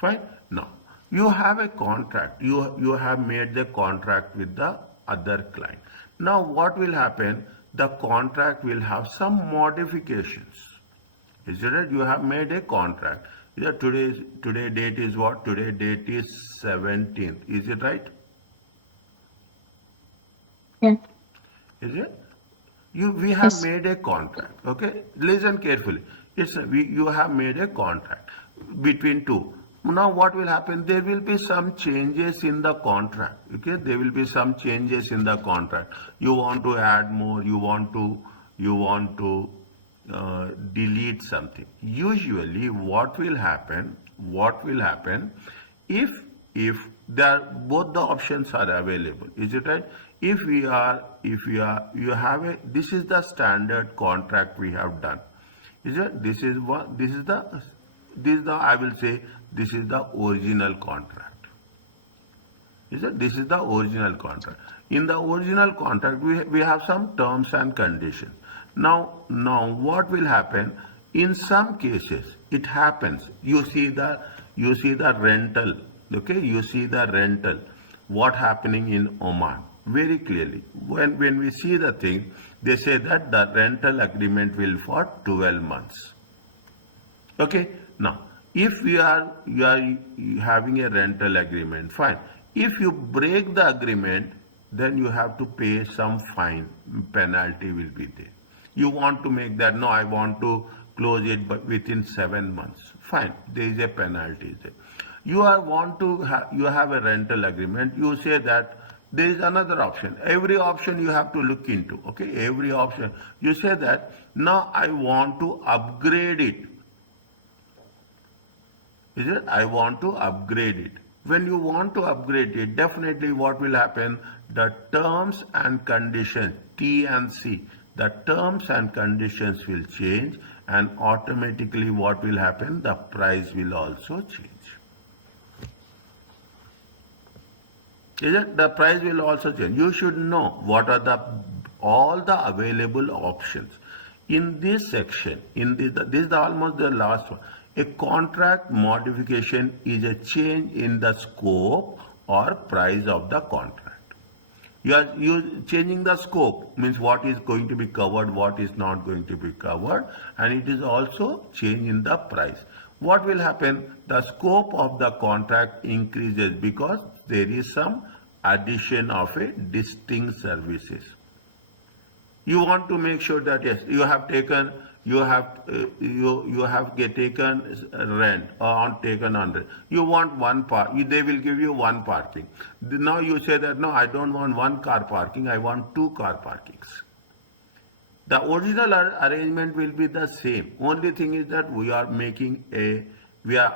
Fine. Now you have a contract. You have made the contract with the other client. Now what will happen? The contract will have some modifications. Is it right? You have made a contract. Today date is what? Today date is 17th. Is it right? Yes. Is it? We have Yes. made a contract. Okay, listen carefully. You have made a contract between two. Now what will happen? There will be some changes in the contract. Okay, there will be some changes in the contract. You want to add more. You want to delete something. Usually, what will happen? What will happen if there both the options are available? Is it right? If you have a, this is the standard contract we have done. Is it? This is the I will say this is the original contract. Is it? This is the original contract. In the original contract, we have some terms and conditions. Now what will happen? In some cases, it happens. You see the rental. Okay, you see the rental. What happening in Oman very clearly. When we see the thing, they say that the rental agreement will for 12 months. Okay. Now, if you are having a rental agreement, fine. If you break the agreement, then you have to pay some fine. Penalty will be there. You want to make that, no, I want to close it but within 7 months. Fine, there is a penalty there. You have a rental agreement. You say that there is another option. Every option you have to look into. Okay, every option. You say that now I want to upgrade it. Is it? I want to upgrade it. When you want to upgrade it, definitely what will happen? The terms and conditions, T and C, the terms and conditions will change, and automatically what will happen? The price will also change. Is it? The price will also change. You should know what are all the available options. In this section, this is almost the last one. A contract modification is a change in the scope or price of the contract. You changing the scope, means what is going to be covered, what is not going to be covered, and it is also change in the price. What will happen? The scope of the contract increases because there is some addition of a distinct services. You want to make sure that yes, you have taken rent or taken on rent. You want one park. They will give you one parking. Now you say that no, I don't want one car parking. I want 2 car parkings. The original arrangement will be the same. Only thing is that we are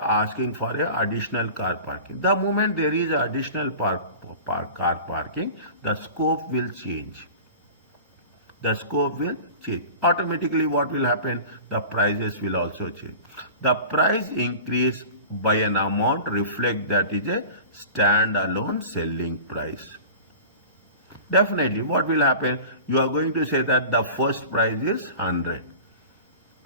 asking for a additional car parking. The moment there is additional car parking, the scope will change. The scope will change. Automatically what will happen? The prices will also change. The price increase by an amount reflect that is a standalone selling price. Definitely what will happen? You are going to say that the first price is 100.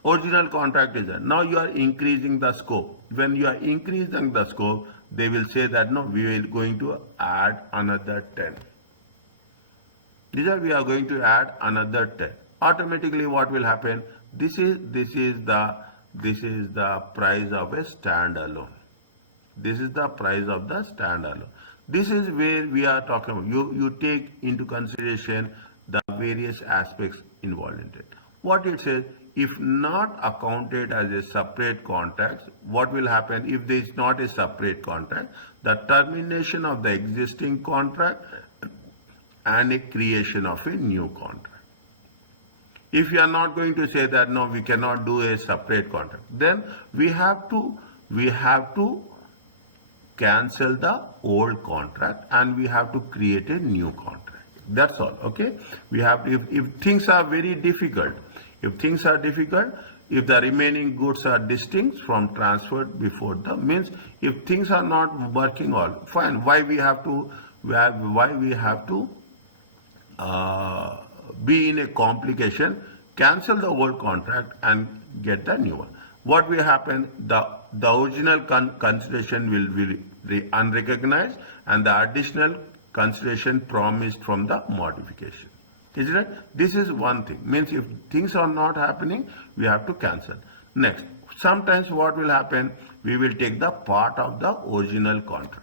Original contract is that. Now you are increasing the scope. When you are increasing the scope, they will say that no, we are going to add another 10. We are going to add another 10. Automatically what will happen? This is the price of a standalone. This is the price of the standalone. This is where we are talking about. You take into consideration the various aspects involved in it. What it says, if not accounted as a separate contract, what will happen if there is not a separate contract? The termination of the existing contract and a creation of a new contract. If you are not going to say that no, we cannot do a separate contract, then we have to cancel the old contract and we have to create a new contract. That's all. Okay. We have, if things are very difficult, if the remaining goods are distinct from transferred before the, means if things are not working all fine, why we have to be in a complication? Cancel the old contract and get the new one. What will happen? the original consideration will be unrecognized and the additional consideration promised from the modification. Is it right? This is one thing. Means if things are not happening, we have to cancel. Next, sometimes what will happen, we will take the part of the original contract.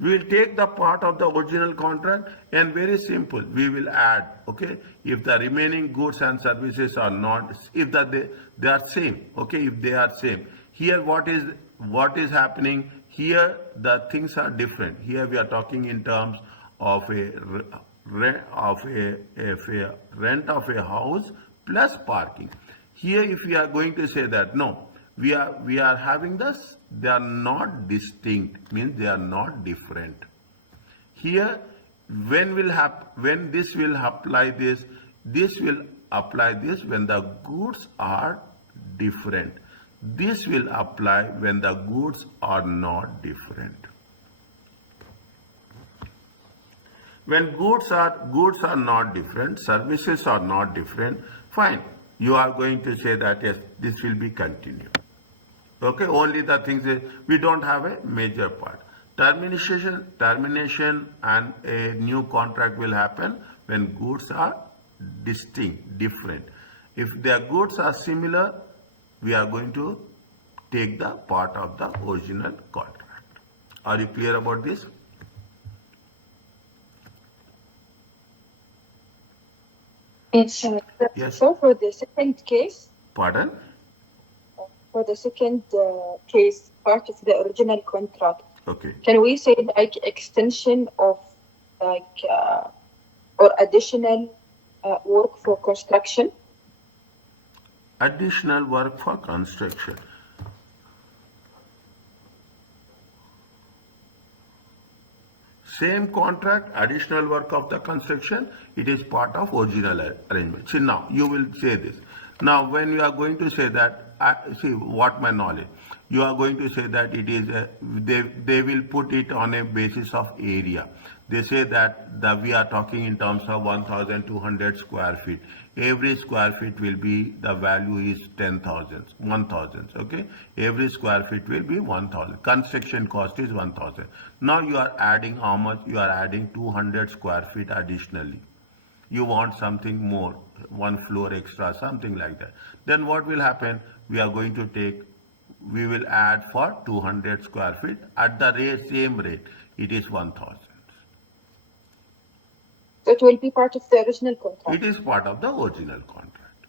We will take the part of the original contract and very simple, we will add, okay, if the remaining goods and services are not, if they are same, okay, if they are same. Here what is happening, here the things are different. Here we are talking in terms of a rent of a house plus parking. Here if we are going to say that, no, we are having this, they are not distinct, means they are not different. Here when this will apply this will apply this when the goods are different. This will apply when the goods are not different. When goods are not different, services are not different, fine. You are going to say that yes, this will be continued. Okay, only the things is we don't have a major part. Termination and a new contract will happen when goods are distinct, different. If their goods are similar, we are going to take the part of the original contract. Are you clear about this? Yes. Yes. So for the second case, Pardon? for the second case, part of the original contract, Okay. can we say like extension of like or additional work for construction? Additional work for construction. Same contract, additional work of the construction, it is part of original arrangement. See, now you will say this. Now when you are going to say that, see what my knowledge, you are going to say that it is they will put it on a basis of area. They say that we are talking in terms of 1,200 square feet. Every square feet will be, the value is 10,000, 1,000, okay? Every square feet will be 1,000. Construction cost is 1,000. Now you are adding how much? You are adding 200 square feet additionally. You want something more, one floor extra, something like that. Then what will happen? We are going to take, we will add for 200 square feet at the same rate. It is 1,000. So it will be part of the original contract. It is part of the original contract.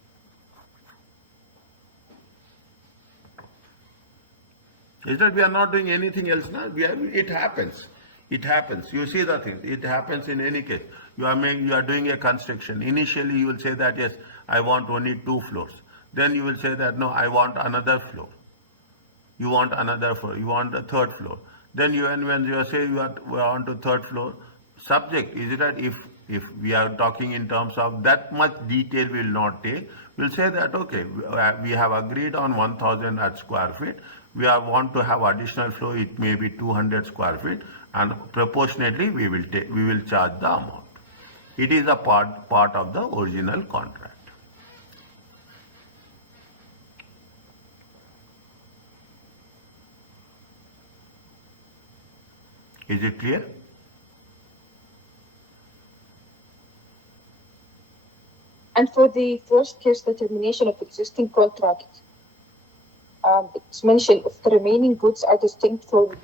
Is that we are not doing anything else now? It happens. It happens. You see the things. It happens in any case. You are doing a construction. Initially, you will say that yes, I want only 2 floors. Then you will say that no, I want another floor. You want another floor. You want a 3rd floor. Then when you are saying you want a 3rd floor, subject is it that if we are talking in terms of that much detail we will not take, we'll say that okay, we have agreed on 1,000 at square feet. We want to have additional floor. It may be 200 square feet, and proportionately we will charge the amount. It is a part of the original contract. Is it clear? And for the first case, the termination of existing contract, it's mentioned if the remaining goods are distinct from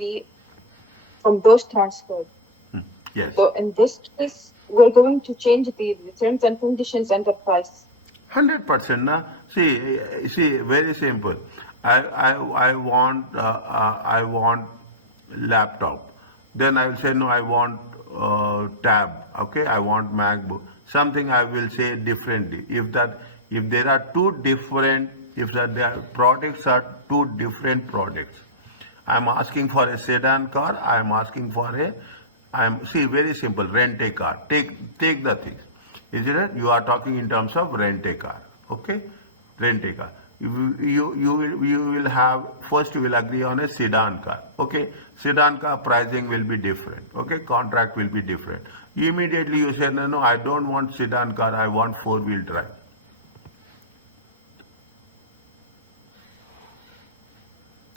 those transferred. Yes. So in this case, we're going to change the terms and conditions and the price. 100%. Na? See, very simple. I want laptop. Then I will say no, I want tab. Okay, I want MacBook. Something I will say differently. If there are their products are 2 different products. I am asking for a sedan car. I am asking for very simple, rent a car. Take the things. Is it right? You are talking in terms of rent a car. Okay, rent a car. You will have, first you will agree on a sedan car. Okay, sedan car pricing will be different. Okay, contract will be different. Immediately you say no, I don't want sedan car. I want 4-wheel drive.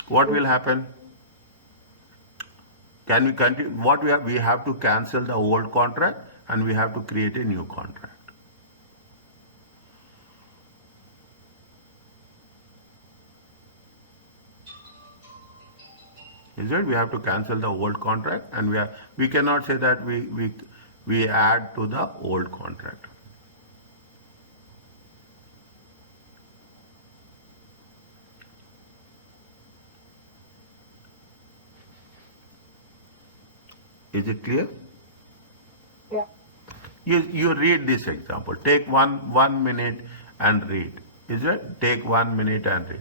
what will happen? Can we continue? What we have? We have to cancel the old contract and we have to create a new contract. Is it? We have to cancel the old contract and we cannot say that we add to the old contract. Is it clear? Yeah. You read this example. Take one minute and read. Is it? Take 1 minute and read.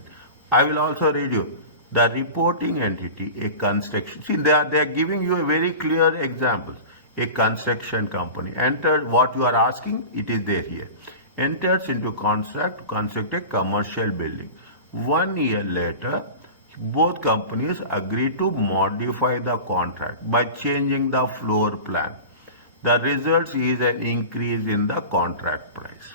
I will also read you. The reporting entity, a construction. See, they are giving you a very clear example. A construction company entered what you are asking. It is there here. Enters into contract to construct a commercial building. 1 year later, both companies agree to modify the contract by changing the floor plan. The result is an increase in the contract price.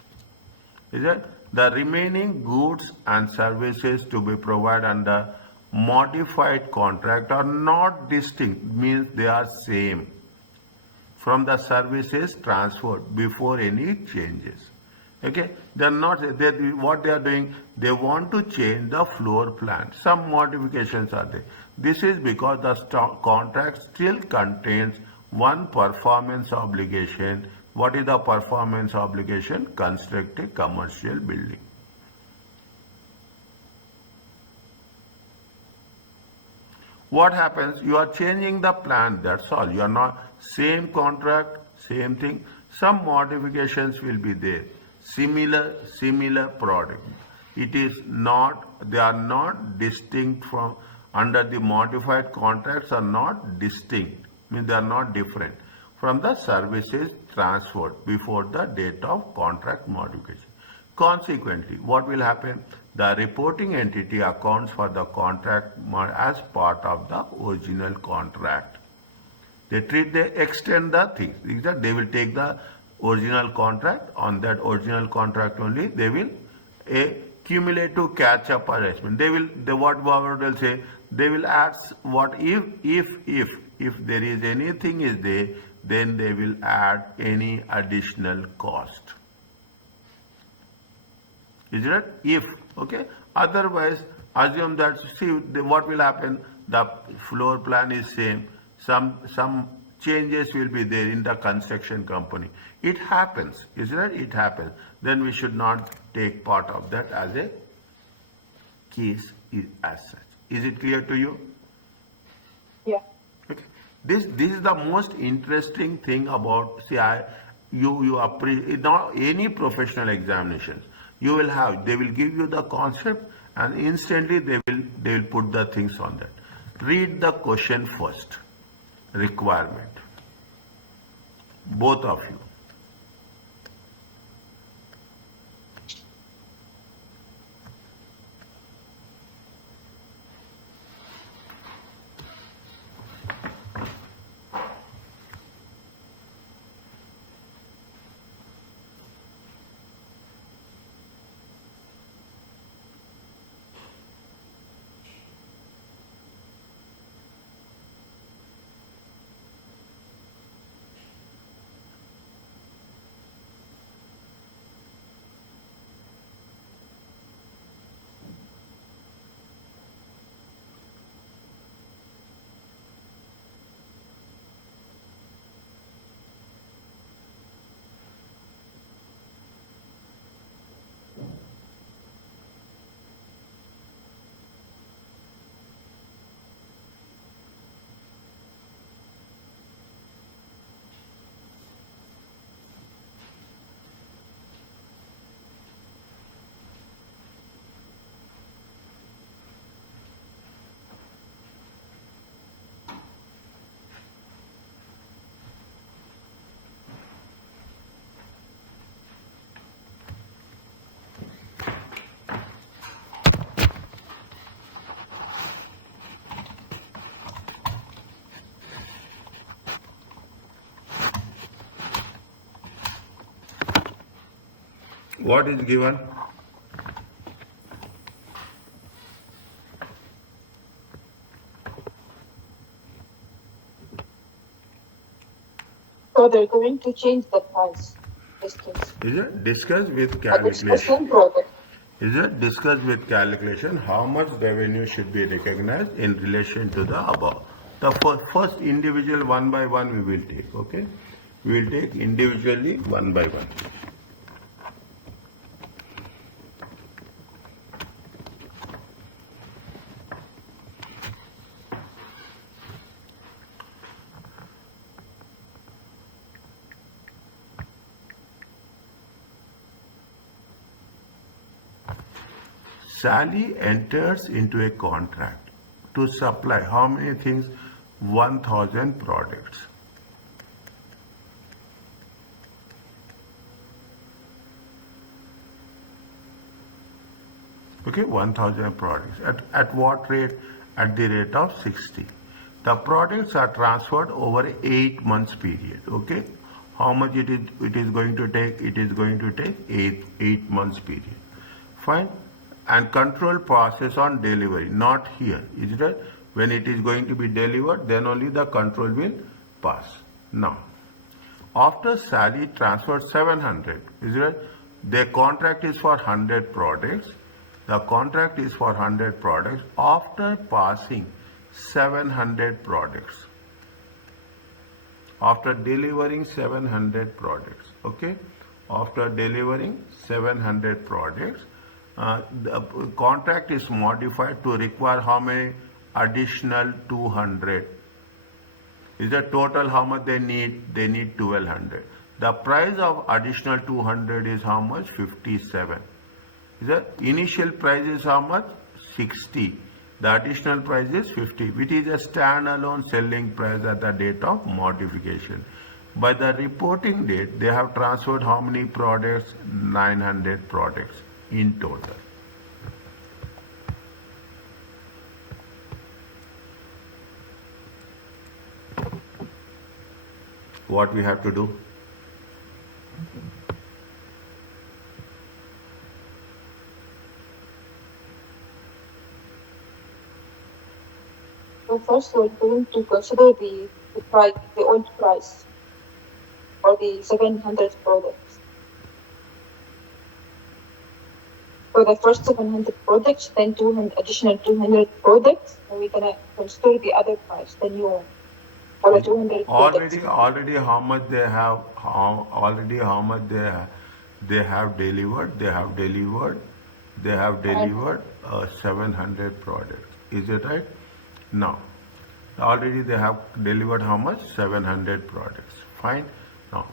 Is it? The remaining goods and services to be provided under modified contract are not distinct, means they are same from the services transferred before any changes. Okay, they are not. What they are doing, they want to change the floor plan. Some modifications are there. This is because the contract still contains one performance obligation. What is the performance obligation? Construct a commercial building. What happens? You are changing the plan, that's all. You are not, same contract, same thing. Some modifications will be there. Similar product. It is not, they are not distinct from, under the modified contracts are not distinct, means they are not different from the services transferred before the date of contract modification. Consequently, what will happen? The reporting entity accounts for the contract as part of the original contract. They extend the things. They will take the original contract, on that original contract only, they will a cumulative catch-up arrangement. What will say, they will add what if there is anything is there, then they will add any additional cost. Is it? If, okay. Otherwise, assume that, see, what will happen? The floor plan is same. Some changes will be there in the construction company. It happens, isn't it? It happens. Then we should not take part of that as a case as such. Is it clear to you? Yeah. Okay. This is the most interesting thing about, see, you appreciate not any professional examinations. You will have, they will give you the concept and instantly they will put the things on that. Read the question first. Requirement. Both of you. What is given? So they're going to change the price. This case. Is it? Discuss with But it's the calculation. same product. Is it? Discuss with calculation how much revenue should be recognized in relation to the above. The first individual one by one we will take. Okay, we will take individually one by one. Sally enters into a contract to supply how many things? 1000 products. Okay, 1000 products. At what rate? At the rate of 60. The products are transferred over 8 months period. Okay, how much it is going to take? It is going to take 8 months period. Fine. And control passes on delivery, not here. Is it right? When it is going to be delivered, then only the control will pass. Now, after Sally transferred 700, is it right? Their contract is for 100 products. The contract is for 100 products. After passing 700 products, after delivering 700 products, okay, after delivering 700 products, the contract is modified to require how many? Additional 200. Is the total how much they need? They need 1200. The price of additional 200 is how much? 57. Is the initial price is how much? 60. The additional price is 50, which is a standalone selling price at the date of modification. By the reporting date, they have transferred how many products? 900 products in total. What we have to do? So first we're going to consider the price, the old price for the 700 products. For the first 700 products, then 200, additional 200 products, and we're gonna consider the other price, the new one, for the 200 products. Already how much they have? Already how much they have delivered? They have delivered 700 products. Is it right? Now, already they have delivered how much? 700 products. Fine. Now,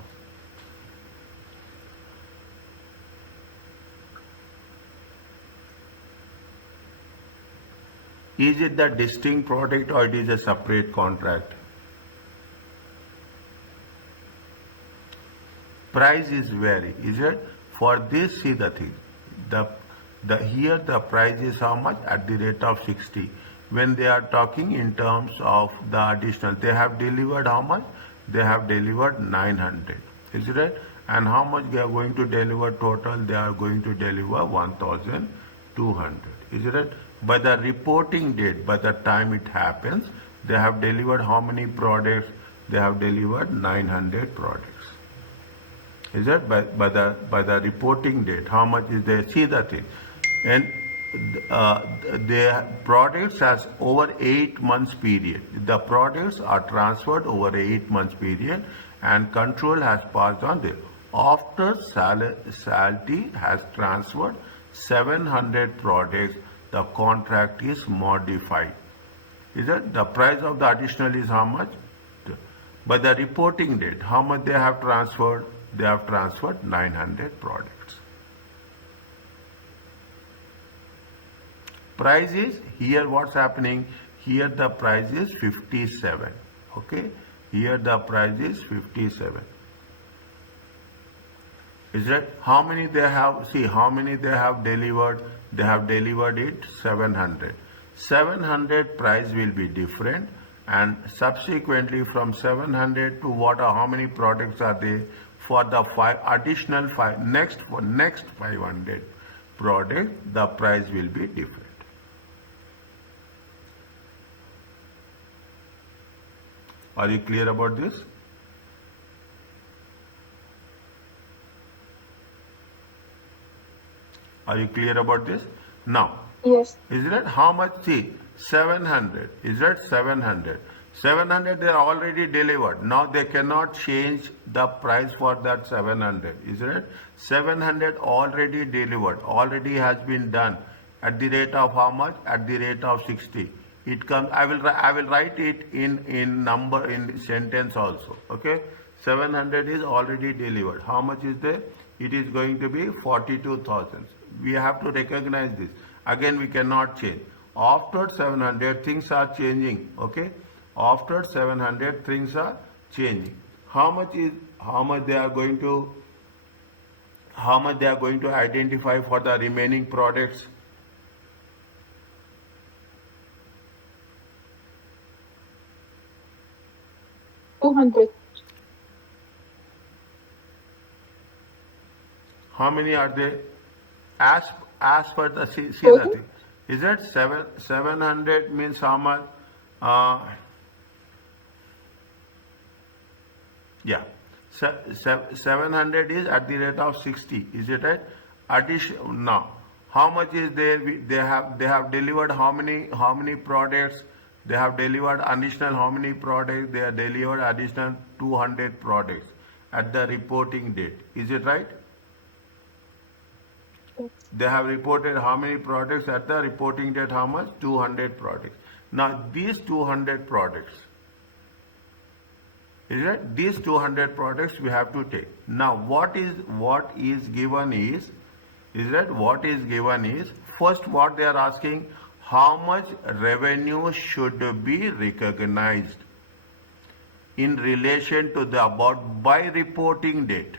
is it the distinct product or it is a separate contract? Price is vary. Is it? For this, see the thing. Here the price is how much? At the rate of 60. When they are talking in terms of the additional, they have delivered how much? They have delivered 900. Is it right? And how much they are going to deliver total? They are going to deliver 1200. Is it right? By the reporting date, by the time it happens, they have delivered how many products? They have delivered 900 products. Is that by the reporting date? How much is there? See the thing, and the products has over 8 months period. The products are transferred over 8 months period, and control has passed on there. After Sally has transferred 700 products, the contract is modified. Is that the price of the additional is how much? By the reporting date, how much they have transferred? They have transferred 900 products. Price is, here what's happening? Here the price is 57. Okay, here the price is 57. Is that how many they have? See how many they have delivered. They have delivered it 700. 700 price will be different, and subsequently from 700 to what are how many products are they? For the additional next 500 products, the price will be different. Are you clear about this? Are you clear about this? Now, Yes. is that how much? See, 700. Is that 700? 700 they are already delivered. Now they cannot change the price for that 700. Is it? 700 already delivered, already has been done at the rate of how much? At the rate of 60. It comes. I will write it in number in sentence also. Okay. 700 is already delivered. How much is there? It is going to be 42,000. We have to recognize this. Again, we cannot change. After 700, things are changing. Okay. After 700, things are changing. How much they are going to identify for the remaining products? $200. How many are they? As per the see the Total? thing. Is it 700 means how much? Uh, yeah. 700 is at the rate of 60. Is it right? Addition now. How much is there? They have delivered how many products? They have delivered additional how many products? They have delivered additional 200 products at the reporting date. Is it right? Yes. They have reported how many products at the reporting date? How much? 200 products. Now these 200 products, is it? These 200 products we have to take. Now what is given is that what is given is first what they are asking, how much revenue should be recognized in relation to the about by reporting date.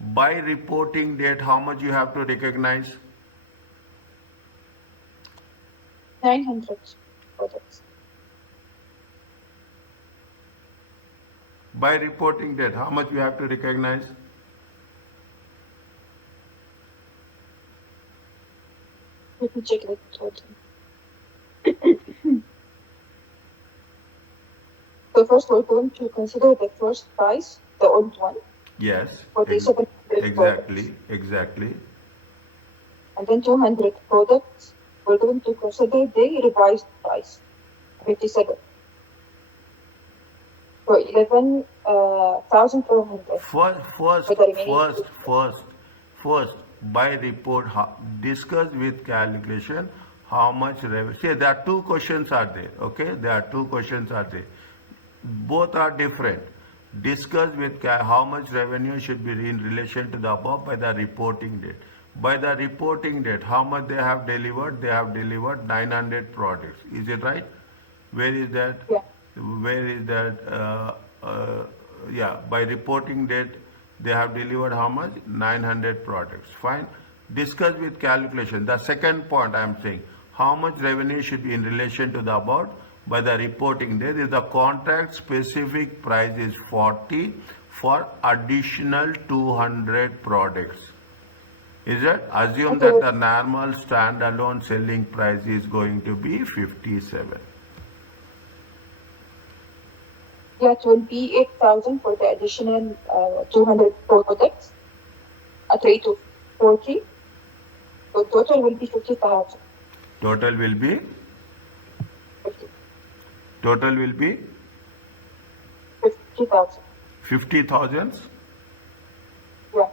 By reporting date, how much you have to recognize? 900 products. By reporting date, how much you have to recognize? Let me check the total. So first we're going to consider the first price, the old one, Yes, for the 700 products. exactly. And then 200 products, we're going to consider the revised price, 57. For 11,400 for the remaining. First, by report, discuss with calculation how much revenue. See, there are two questions are there. Okay, there are two questions are there. Both are different. Discuss with how much revenue should be in relation to the above by the reporting date. By the reporting date, how much they have delivered? They have delivered 900 products. Is it right? Where is that? Yeah. Where is that? Yeah, by reporting date, they have delivered how much? 900 products. Fine. Discuss with calculation. The second point I am saying, how much revenue should be in relation to the above by the reporting date. If the contract specific price is 40 for additional 200 products. Is it? Assume Okay. that the normal standalone selling price is going to be 57. Yeah, it will be 8,000 for the additional 200 products at rate of 40. So total will be 50,000. Total will be 50. 50,000. 50,000. Yeah.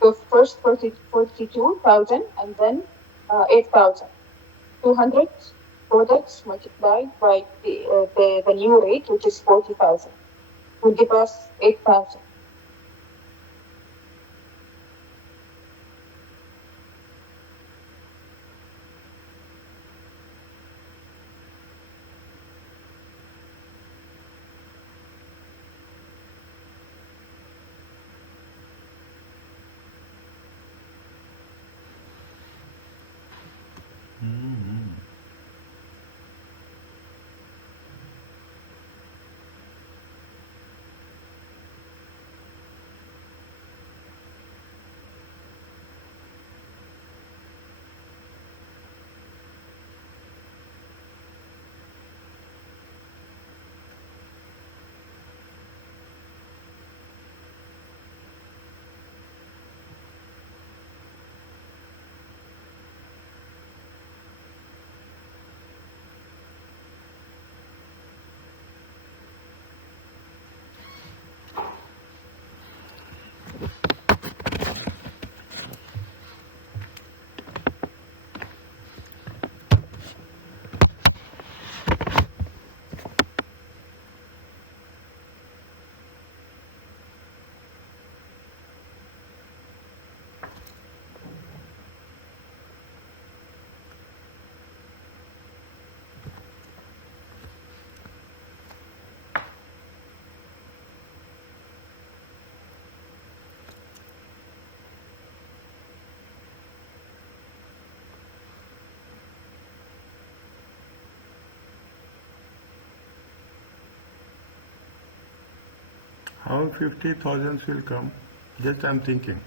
So first 42,000 and then 8,000. 200 products multiplied by the new rate, which is 40,000, will give us 8,000. How 50,000 will come? Just I'm thinking.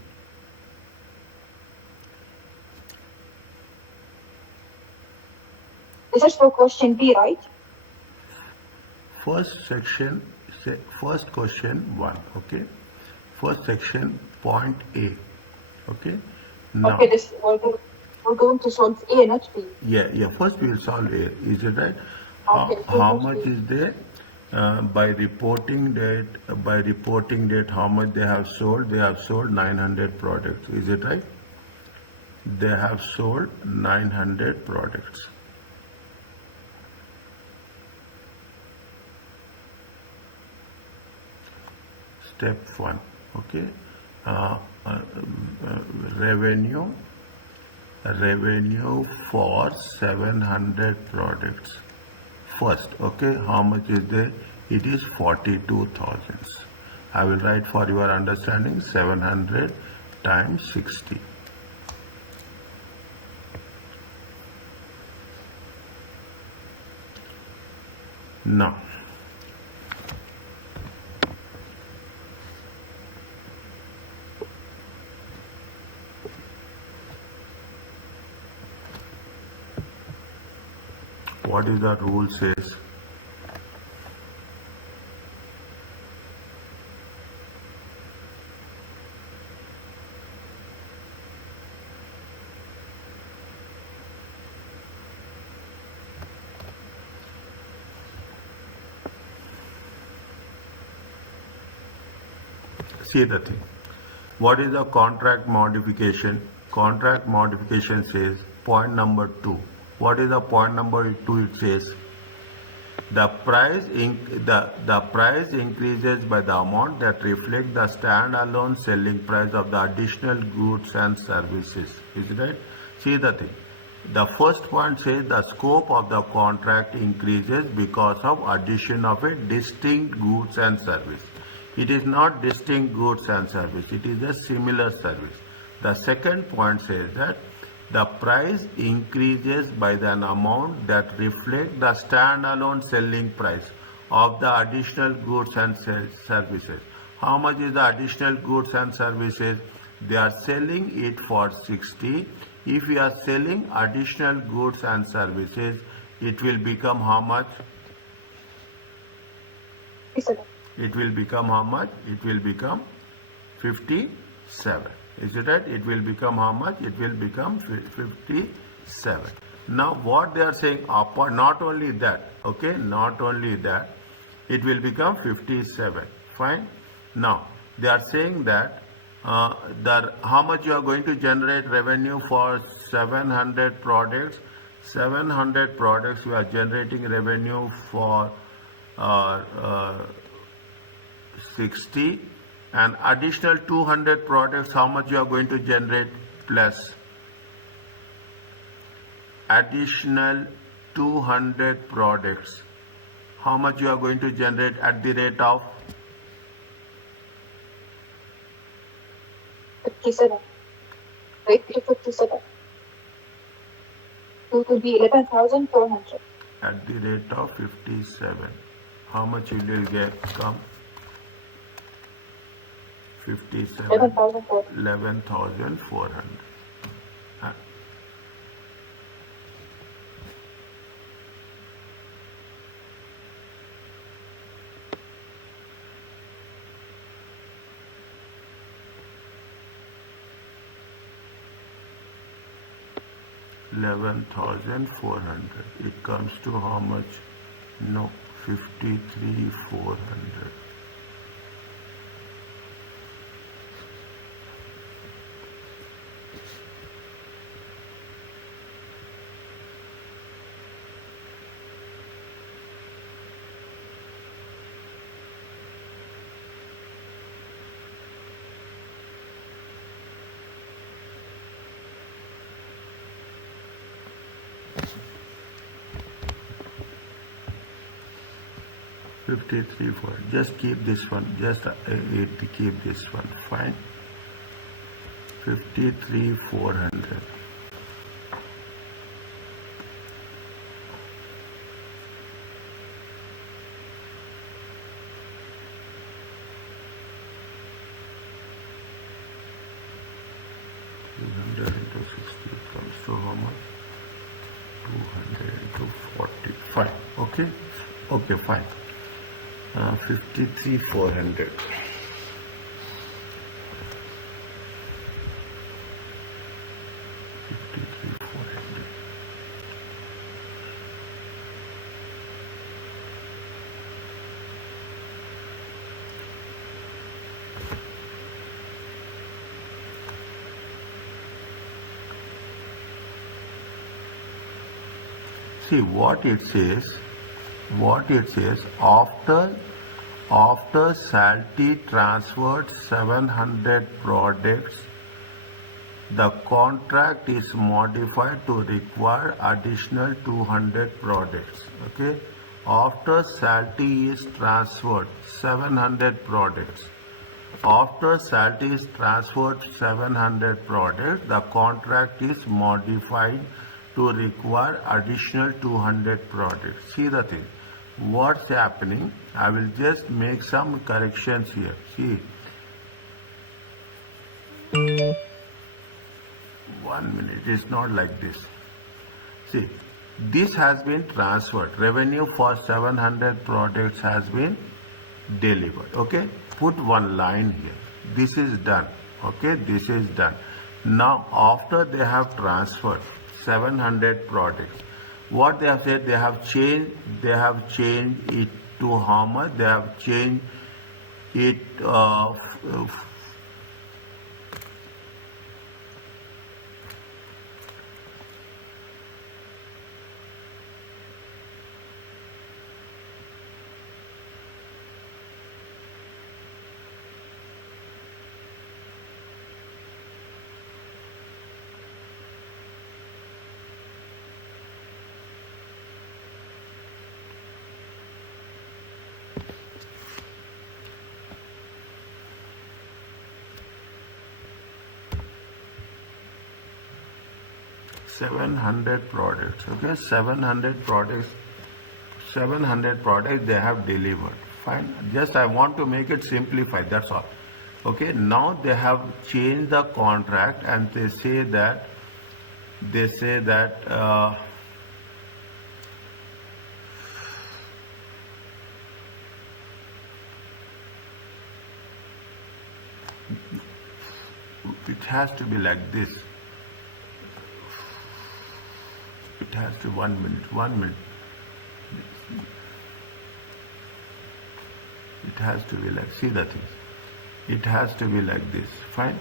This is for question B, right? First section, first question 1, okay? First section, point A, okay? Now, Okay, we're going to solve A, not B. yeah, first we will solve A, is it right? Okay, so How what's much B? is there? By reporting date, how much they have sold? They have sold 900 products, is it right? They have sold 900 products. Step 1, okay? Uh, uh, revenue for 700 products. First, okay, how much is there? It is 42,000. I will write for your understanding 700 times 60. Now, what is the rule says? See the thing. What is the contract modification? Contract modification says point number 2. What is the point number 2? It says the price increases by the amount that reflects the standalone selling price of the additional goods and services. Is it right? See the thing. The first point says the scope of the contract increases because of addition of a distinct goods and service. It is not distinct goods and service. It is a similar service. The second point says that the price increases by an amount that reflects the standalone selling price of the additional goods and services. How much is the additional goods and services? They are selling it for 60. If we are selling additional goods and services, it will become how much? It will become how much? It will become 57. Is it right? It will become how much? It will become 57. Now what they are saying, not only that, okay, not only that, it will become 57. Fine. Now they are saying that how much you are going to generate revenue for 700 products. 700 products you are generating revenue for 60, and additional 200 products, how much you are going to generate, plus additional 200 products, how much you are going to generate at the rate of 57. Rate to 57. It will be 11,400. at the rate of 57. How much you will get come? 57. 11,400. 11,400. 11,400. It comes to how much? No, 53,400. Just keep this one. Just keep this one. Fine. 53,400. to how much? 200 into 40. Fine. Okay. Okay, fine. 53,400. 53,400. See what it says. After Salty transferred 700 products, the contract is modified to require additional 200 products. Okay. After Salty is transferred 700 products. After Salty is transferred 700 products, the contract is modified to require additional 200 products. See the thing. What's happening? I will just make some corrections here. See. 1 minute. It's not like this. See. This has been transferred. Revenue for 700 products has been delivered. Okay. Put one line here. This is done. Okay. This is done. Now after they have transferred 700 products, what they have said, they have changed it to how much? They have changed it $700 products. Okay, 700 products they have delivered. Fine. Just I want to make it simplified. That's all. Okay. Now they have changed the contract and they say that it has to be like this. It has to 1 minute. 1 minute. It has to be like, see the things. It has to be like this. Fine.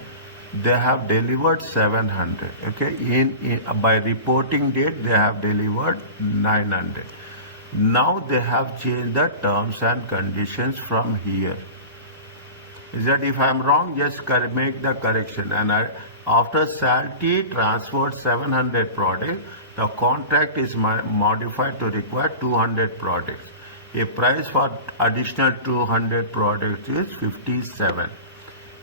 They have delivered 700. Okay. By reporting date, they have delivered 900. Now they have changed the terms and conditions from here. Is that if I am wrong, just make the correction. And after Salty transferred 700 products, the contract is modified to require 200 products. A price for additional 200 products is 57,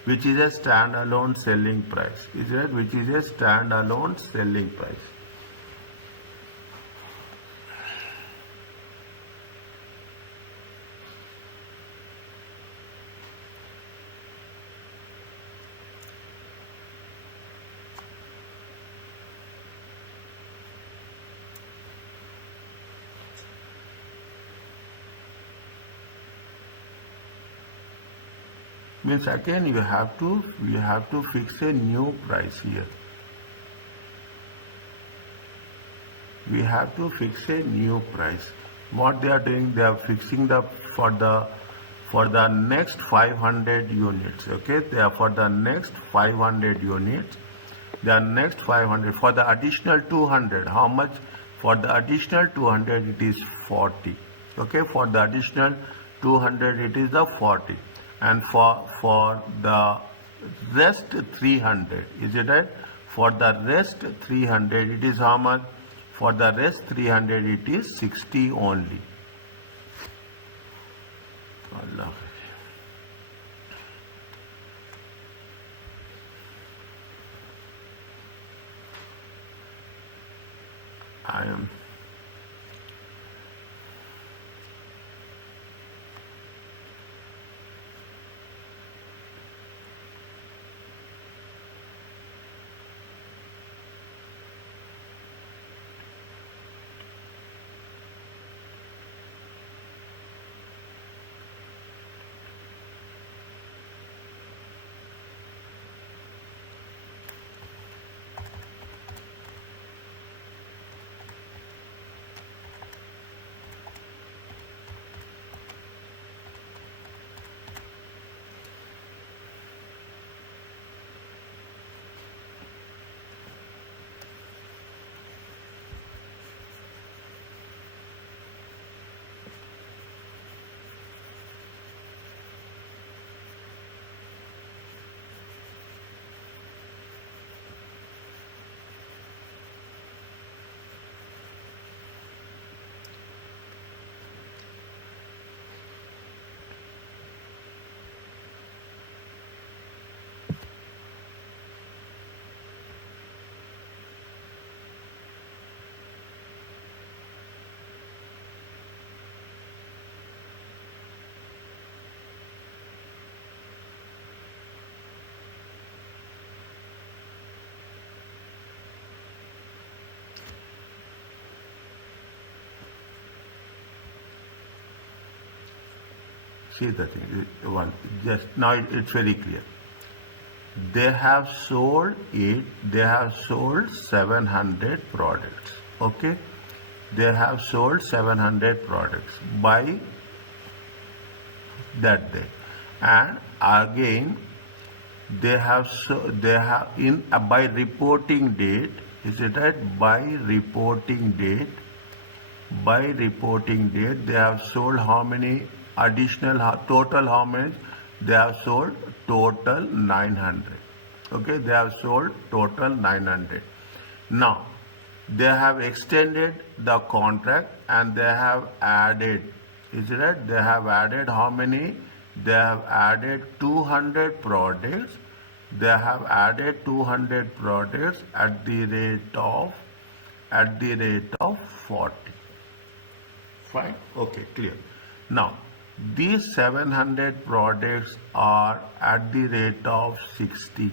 which is a standalone selling price. Is that which is a standalone selling price? Means again you have to fix a new price here. We have to fix a new price. What they are doing, they are fixing for the next 500 units. Okay, they are for the next 500 units. The next 500 for the additional 200. How much? For the additional 200 it is 40. Okay, for the additional 200 it is the 40. And for the rest 300, is it right? For the rest 300, it is how much? For the rest 300, it is 60 only. Allah. I am. see the thing, one, just now it's very clear. They have sold 700 products, okay? They have sold 700 products by that day, and again they have in by reporting date, is it right? By reporting date they have sold how many additional, total how many they have sold? Total 900, okay? They have sold total 900. Now they have extended the contract and they have added, is it right? They have added how many? They have added 200 products. They have added 200 products at the rate of 40. Fine, okay, clear. Now these 700 products are at the rate of 60.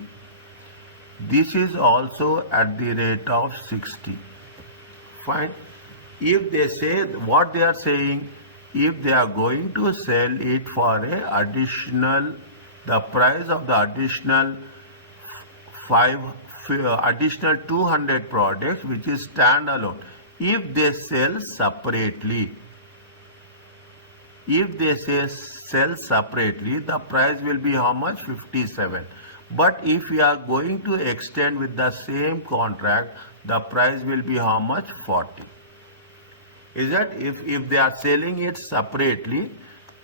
This is also at the rate of 60. Fine. If they say what they are saying, if they are going to sell it for a additional, the price of the additional 200 products, which is standalone, if they sell separately, the price will be how much? 57. But if we are going to extend with the same contract, the price will be how much? 40. Is that if they are selling it separately,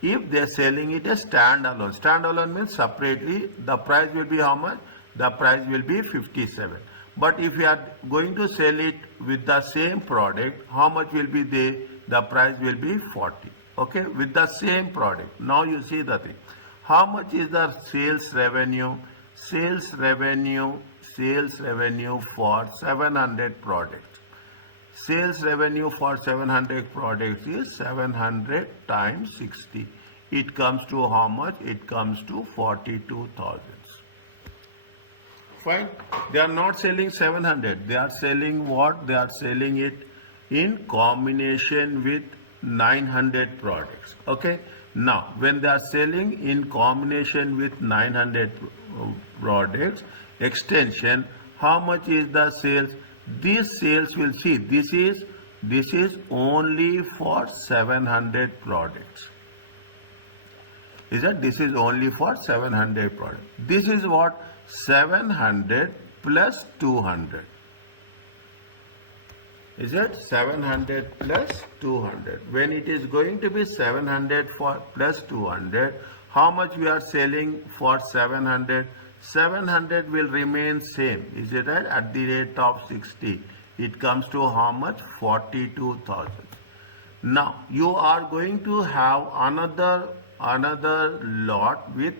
if they are selling it as standalone means separately, the price will be how much? The price will be 57. But if we are going to sell it with the same product, how much will be the price will be 40. Okay, with the same product. Now you see the thing. How much is the sales revenue? Sales revenue for 700 products. Sales revenue for 700 products is 700 times 60. It comes to how much? It comes to 42,000. Fine. They are not selling 700. They are selling what? They are selling it in combination with 900 products. Okay. Now, when they are selling in combination with 900 products, extension, how much is the sales? These sales will see, this is only for 700 products. Is that this is only for 700 products? This is what? 700 plus 200. Is it 700 plus 200? When it is going to be 700 for plus 200, how much we are selling for 700? 700 will remain same. Is it right? At the rate of 60. It comes to how much? 42,000. Now you are going to have another lot with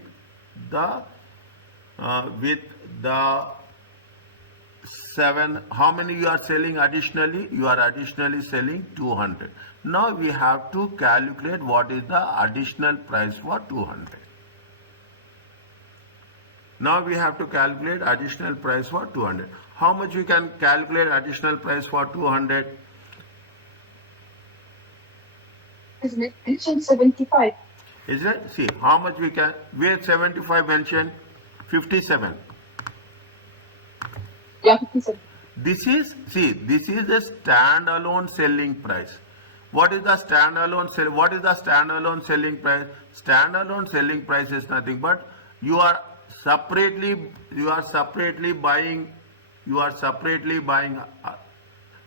the 7. How many you are selling additionally? You are additionally selling 200. Now we have to calculate what is the additional price for 200. Now we have to calculate additional price for 200. How much we can calculate additional price for 200? Isn't it mentioned 75? Is it? See, how much we can, where 75 mentioned? 57. Yeah, 57. This is the standalone selling price. What is the standalone selling price? Standalone selling price is nothing but you are separately buying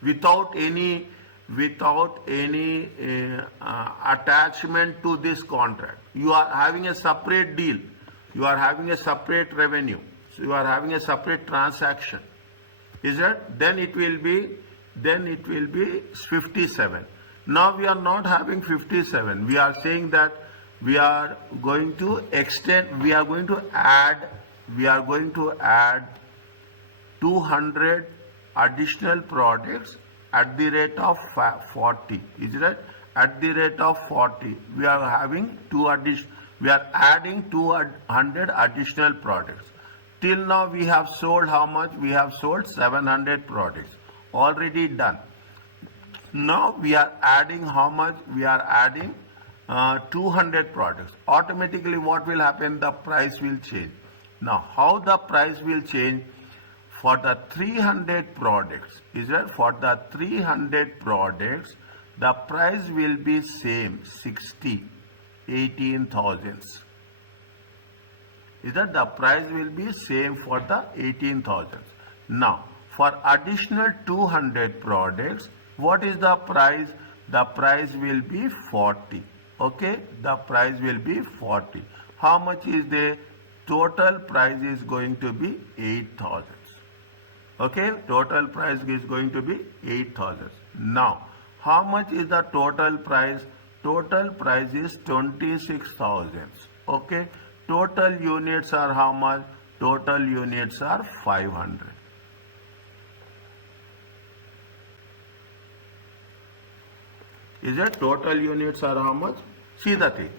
without any attachment to this contract. You are having a separate deal. You are having a separate revenue. So you are having a separate transaction. Is it? Then it will be 57. Now we are not having 57. We are saying that we are going to extend, we are going to add 200 additional products at the rate of 40. Is it right? At the rate of 40. We are having we are adding 200 additional products. Till now we have sold how much? We have sold 700 products. Already done. Now we are adding how much? We are adding 200 products. Automatically what will happen? The price will change. Now how the price will change? For the 300 products, is that for the 300 products, the price will be same 60, 18,000. Is that the price will be same for the 18,000. Now for additional 200 products, what is the price? The price will be 40. Okay, the price will be 40. How much is the total price? Is going to be 8,000. Okay, total price is going to be 8,000. Now, how much is the total price? Total price is 26,000. Okay, total units are how much? Total units are 500. Is it total units are how much? See the thing.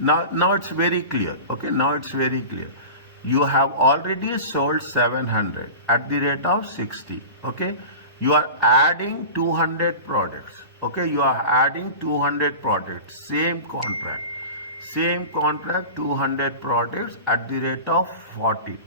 Now it's very clear. Okay, now it's very clear. You have already sold 700 at the rate of 60. Okay, you are adding 200 products. Okay, you are adding 200 products, same contract, 200 products at the rate of 40.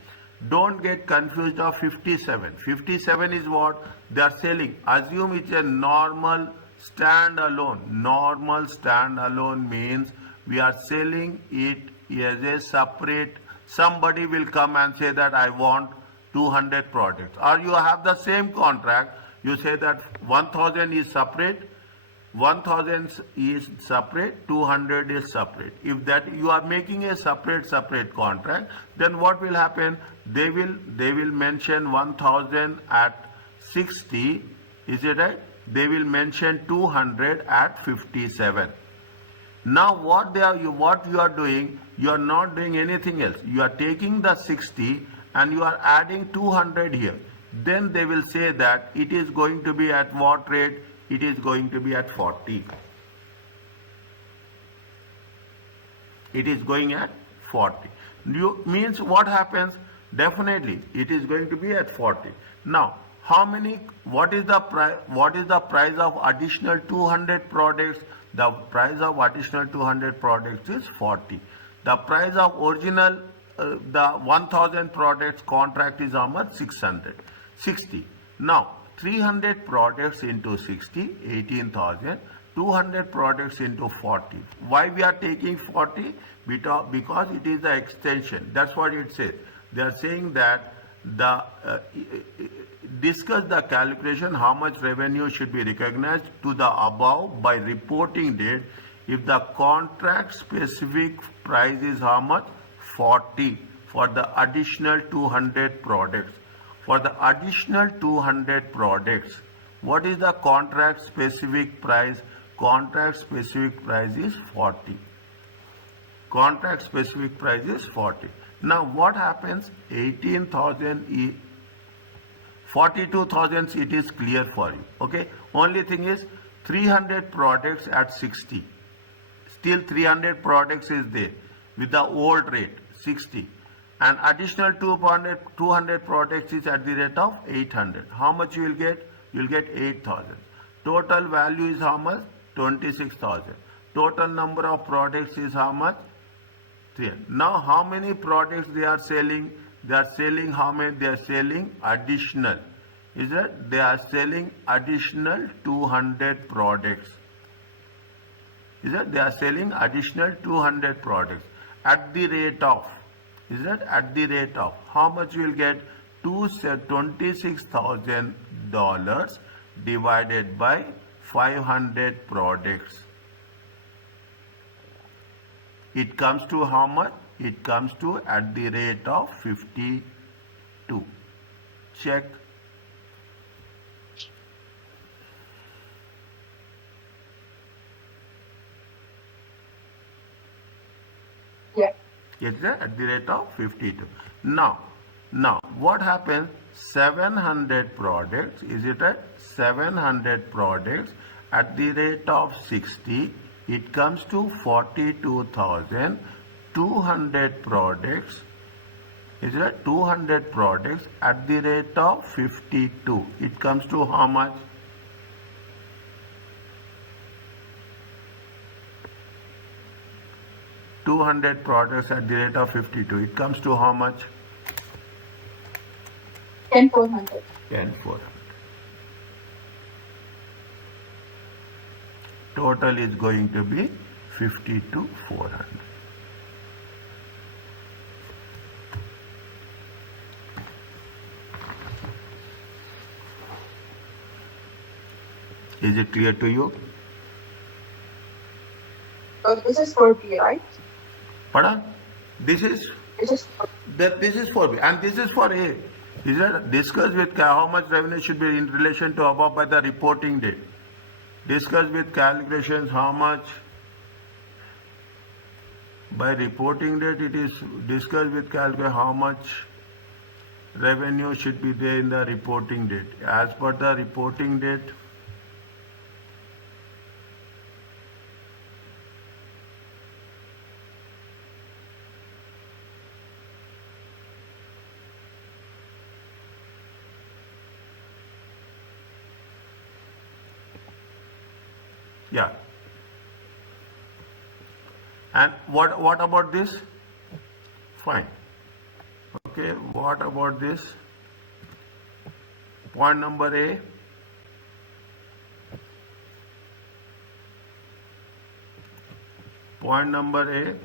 Don't get confused of 57. 57 is what they are selling. Assume it's a normal standalone. Normal standalone means we are selling it as a separate. Somebody will come and say that I want 200 products, or you have the same contract. You say that 1000 is separate, 1000 is separate, 200 is separate. If that you are making a separate contract, then what will happen? They will mention 1000 at 60. Is it right? They will mention 200 at 57. Now what you are doing, you are not doing anything else. You are taking the 60 and you are adding 200 here. Then they will say that it is going to be at what rate? It is going to be at 40. It is going at 40. Means what happens? Definitely it is going to be at 40. Now what is the price of additional 200 products? The price of additional 200 products is 40. The price of original the 1000 products contract is how much? 60. Now 300 products into 60, 18,000. 200 products into 40. Why we are taking 40? Because it is the extension. That's what it says. They are saying that discuss the calculation how much revenue should be recognized to the above by reporting date if the contract specific price is how much? 40 for the additional 200 products. For the additional 200 products, what is the contract specific price? Contract specific price is 40. Contract specific price is 40. Now what happens? 18,000 42,000 it is clear for you. Okay, only thing is 300 products at 60. Still 300 products is there with the old rate 60, and additional 200 products is at the rate of 800. How much you will get? You will get 8,000. Total value is how much? 26,000. Total number of products is how much? 300. Now how many products they are selling? They are selling how many? They are selling additional. Is that they are selling additional 200 products. Is that they are selling additional 200 products at the rate of. Is that at the rate of how much you will get? $26,000 divided by 500 products. It comes to how much? It comes to at the rate of 52. Check. Yeah. It's at the rate of 52. Now what happens? 700 products. Is it right? 700 products at the rate of 60. It comes to 42,200 products. Is it 200 products at the rate of 52? It comes to how much? 200 products at the rate of 52. It comes to how much? 10,400. 10,400. Total is going to be 52,400. Is it clear to you? So this is for B, right? Pardon? This is This is for this is for B and this is for A. Is it discuss with how much revenue should be in relation to above by the reporting date? Discuss with calculations how much by reporting date. It is discussed with calculation how much revenue should be there in the reporting date. As per the reporting date, yeah. And what about this? Fine. Okay, what about this? Point number A. Point number A.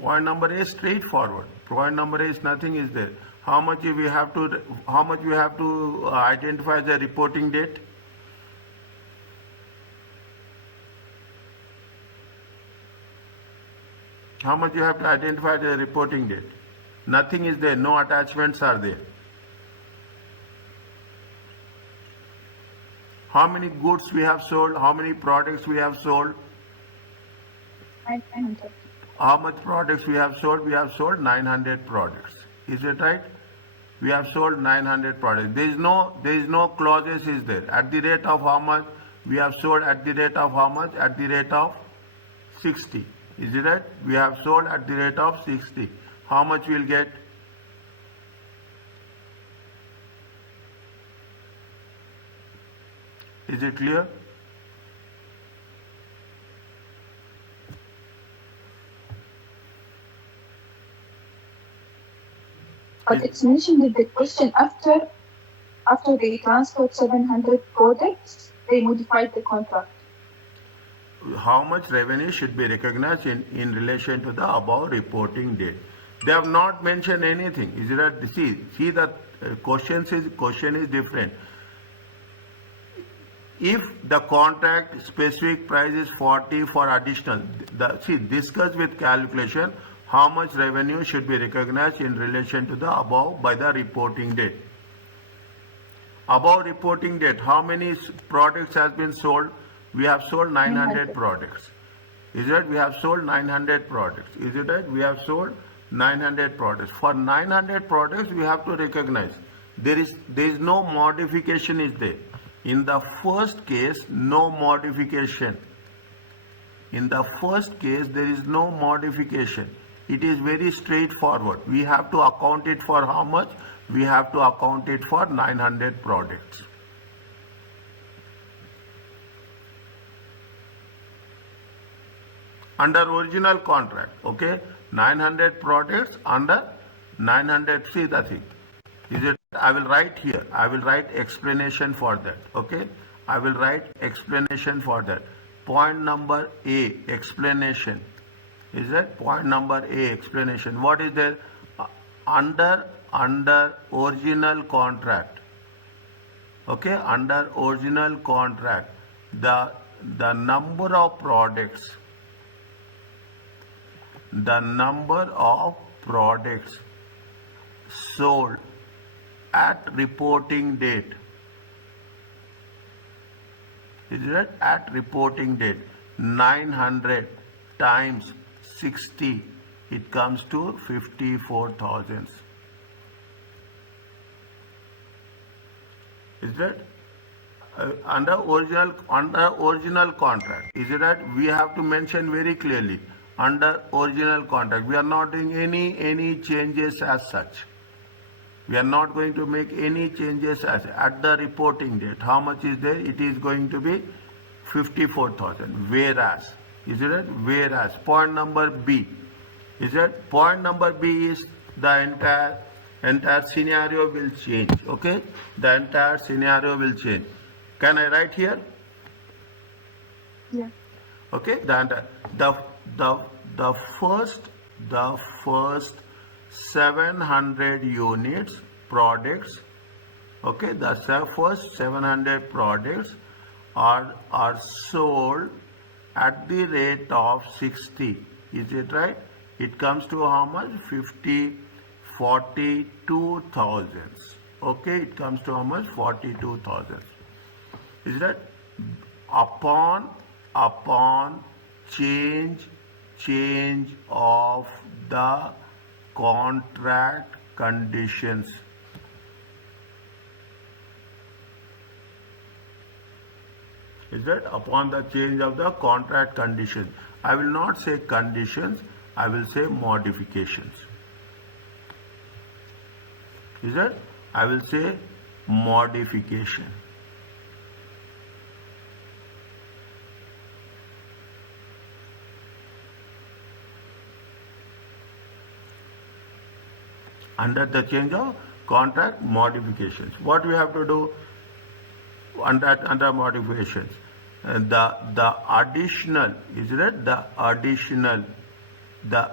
Point number A is straightforward. Point number A is nothing is there. How much we have to identify the reporting date? How much you have to identify the reporting date? Nothing is there, no attachments are there. How many goods we have sold? How many products we have sold? 900. How much products we have sold? We have sold 900 products. Is it right? We have sold 900 products. There is no clauses is there. At the rate of how much? We have sold at the rate of how much? At the rate of 60. Is it right? We have sold at the rate of 60. How much we'll get? Is it clear? But it's mentioned in the question after they transferred 700 products, they modified the contract. How much revenue should be recognized in relation to the above reporting date? They have not mentioned anything. Is it that? See the question is different. If the contract specific price is 40 for additional, discuss with calculation how much revenue should be recognized in relation to the above by the reporting date. Above reporting date, how many products has been sold? We have sold 900 products. Is it right? We have sold 900 products. Is it right? We have sold 900 products. For 900 products, we have to recognize there is no modification is there. In the first case, no modification. In the first case, there is no modification. It is very straightforward. We have to account it for how much? We have to account it for 900 products. Under original contract, okay, 900 products under 900. See the thing. Is it? I will write here. I will write explanation for that. Okay, I will write explanation for that. Point number A, explanation. Is that point number A, explanation? What is there? Under original contract. Okay, under original contract, the number of products. The number of products sold at reporting date. Is it at reporting date? 900 times 60, it comes to 54,000. Is that under original contract? Is it that we have to mention very clearly? Under original contract, we are not doing any changes as such. We are not going to make any changes as at the reporting date. How much is there? It is going to be 54,000. Whereas, is it right? Whereas, point number B, Is that point number B is the entire scenario will change. Okay, the entire scenario will change. Can I write here? Yeah. Okay, the the first the first 700 units products. Okay, the first 700 products are sold at the rate of 60. Is it right? It comes to how much? 42,000. Okay, it comes to how much? 42,000. Is that upon change of the contract conditions? Is that upon the change of the contract conditions? I will not say conditions, I will say modifications. Is that? I will say modification. Under the change of contract modifications. What we have to do under modifications? The additional, is it? The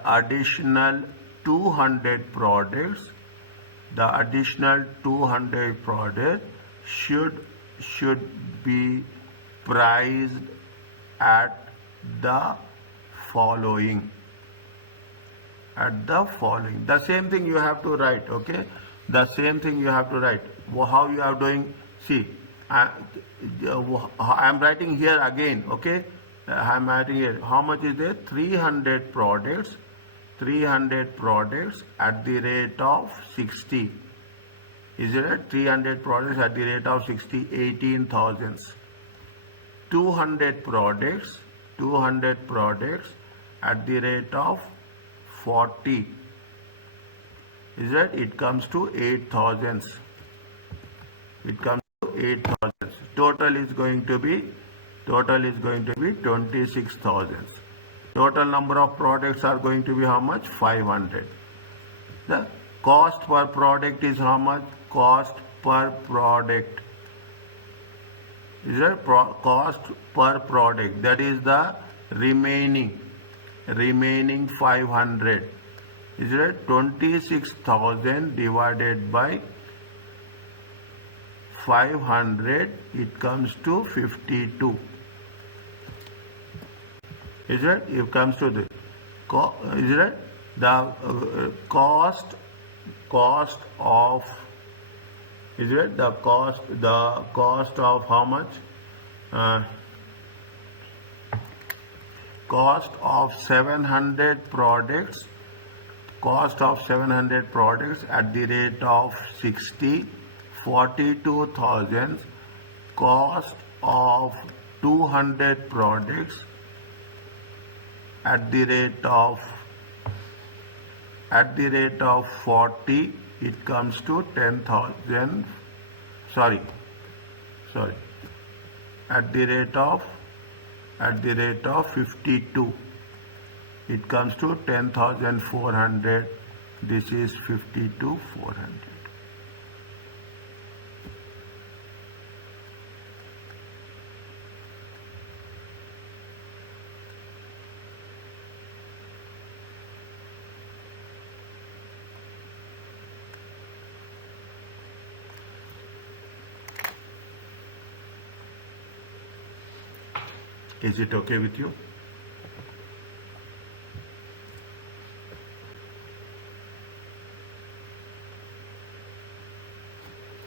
additional 200 products, the additional 200 products should be priced at the following. The same thing you have to write. Okay, the same thing you have to write. How you are doing? See, I am writing here again. Okay, I am writing here. How much is there? 300 products. 300 products at the rate of 60. Is it 300 products at the rate of 60? 18,000. 200 products at the rate of 40. Is that? It comes to 8,000. It comes to 8,000. Total is going to be 26,000. Total number of products are going to be how much? 500. The cost per product is how much? Cost per product. Is that cost per product? That is the remaining 500. Is it 26,000 divided by 500? It comes to 52. Is it? It comes to the is it the cost of, is it the cost of how much? Cost of 700 products. Cost of 700 products at the rate of 60, 42,000. Cost of 200 products at the rate of 40, it comes to 10,000. Sorry. At the rate of 52, it comes to 10,400. This is 52,400. Is it okay with you?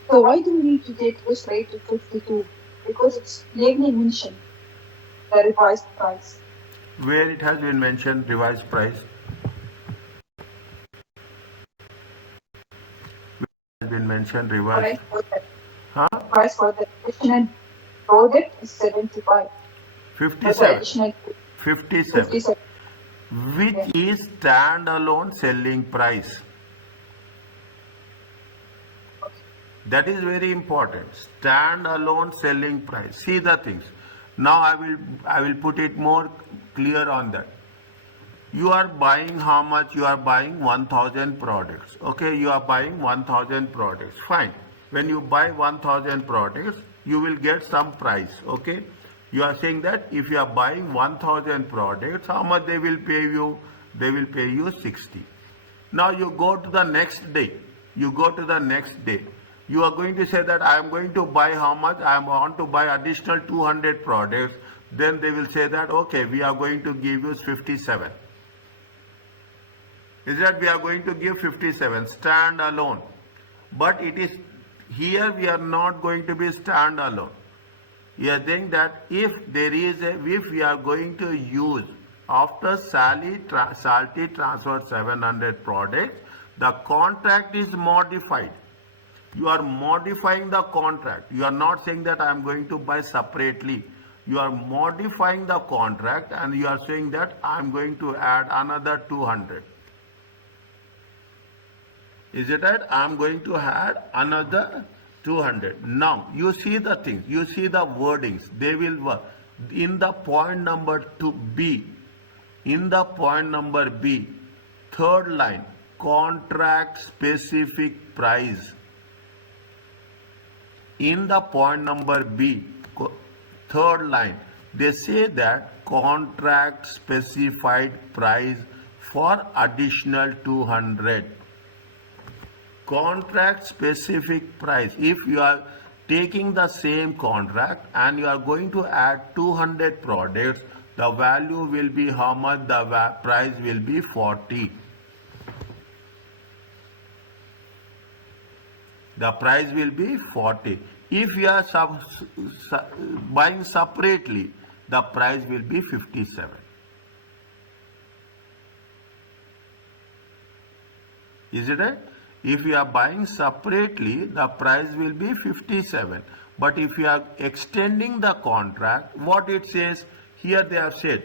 So why do we need to take this rate to 52? Because it's clearly mentioned the revised price. Where it has been mentioned revised price? Where has been mentioned revised? Price for the additional product is 75. 57. 57. Which is standalone selling price. That is very important. Standalone selling price. See the things. Now I will put it more clear on that. You are buying how much? You are buying 1000 products. Okay, you are buying 1000 products. Fine. When you buy 1000 products, you will get some price. Okay, you are saying that if you are buying 1000 products, how much they will pay you? They will pay you 60. Now you go to the next day. You go to the next day. You are going to say that I am going to buy how much? I want to buy additional 200 products. Then they will say that okay, we are going to give you 57. Is that we are going to give 57 stand alone. But it is here we are not going to be stand alone. We are saying that if we are going to use after salty transfer 700 products, the contract is modified. You are modifying the contract. You are not saying that I am going to buy separately. You are modifying the contract and you are saying that I am going to add another 200. Is it right? I am going to add another 200. Now, you see the things, you see the wordings, they will work. In the point number 2B, in the point number B, third line, contract specific price. In the point number B, third line, they say that contract specified price for additional 200. Contract specific price. If you are taking the same contract and you are going to add 200 products, the value will be how much? The price will be 40. The price will be 40. If you are buying separately, the price will be 57. Is it right? If you are buying separately, the price will be 57. But if you are extending the contract, what it says, here they have said,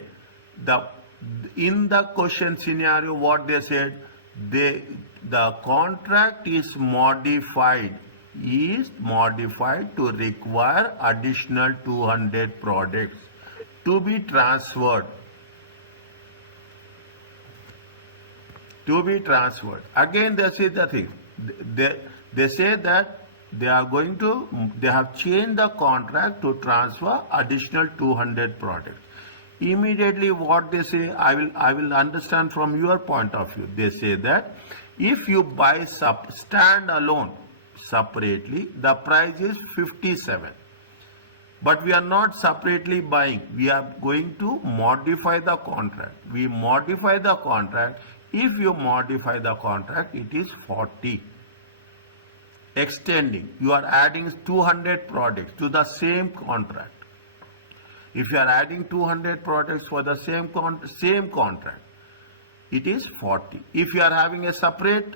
in the question scenario, what they said, the contract is modified to require additional 200 products to be transferred. Again, they say the thing. They say that they have changed the contract to transfer additional 200 products. Immediately what they say, I will understand from your point of view. They say that if you buy stand alone separately, the price is 57. But we are not separately buying. We are going to modify the contract. We modify the contract. If you modify the contract, it is 40. Extending, you are adding 200 products to the same contract. If you are adding 200 products for the same contract, it is 40. If you are having a separate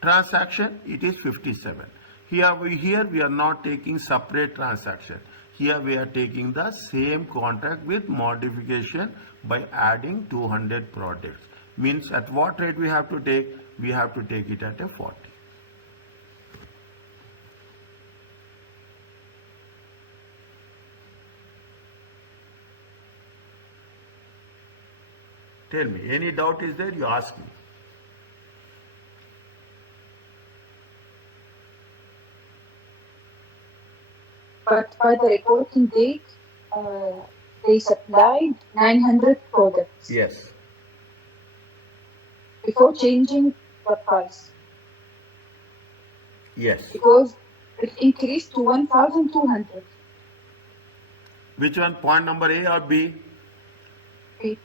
transaction, it is 57. Here we are not taking separate transaction. Here we are taking the same contract with modification by adding 200 products. Means at what rate we have to take? We have to take it at a 40. Tell me, any doubt is there? You ask me. But by the reporting date, they supplied 900 products. Yes. Before changing the price. Yes. Because it increased to 1,200. Which one? Point number A or B? B.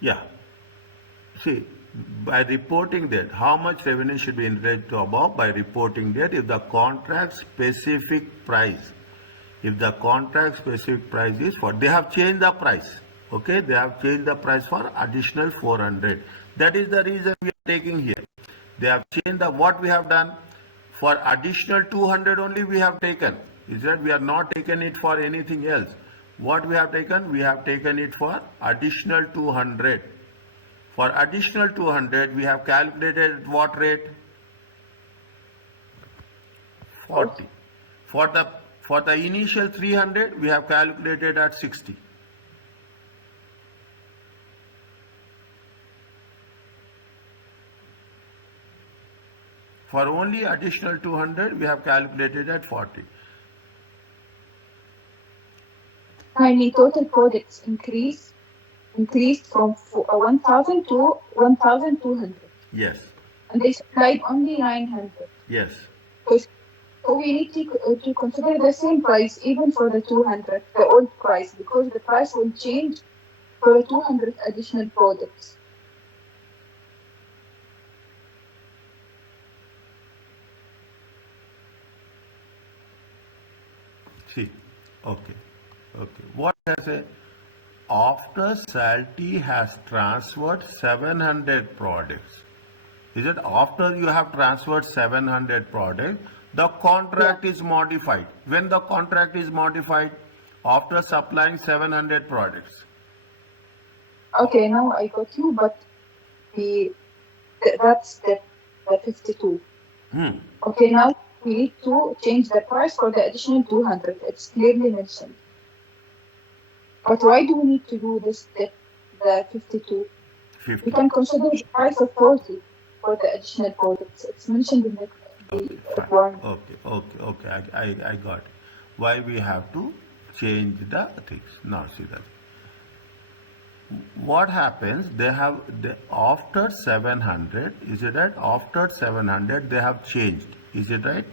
Yeah. See, by reporting that, how much revenue should be entered to above? By reporting that if the contract specific price, if the contract specific price is for, they have changed the price. Okay, they have changed the price for additional 400. That is the reason we are taking here. They have changed what we have done. For additional 200 only we have taken. Is that we are not taken it for anything else. What we have taken? We have taken it for additional 200. For additional 200, we have calculated at what rate? 40. For the initial 300, we have calculated at 60. For only additional 200, we have calculated at 40. Finally, total products increased from 1,000 to 1,200. Yes, And they supplied only 900. yes, So we need to consider the same price even for the 200, the old price, because the price will change for the 200 additional products. see, okay, okay. What has a, after Salty has transferred 700 products, is it after you have transferred 700 products, the contract is modified. When the contract is modified, after supplying 700 products. Okay, now I got you, but that's the 52. Okay, now we need to change the price for the additional 200. It's clearly mentioned. But why do we need to do this step, the 52? 50. We can consider the price of 40 for the additional products. It's mentioned in the Okay, fine. one. Okay. I got it. Why we have to change the things. Now see that. What happens? After 700, is it right? After 700, they have changed. Is it right?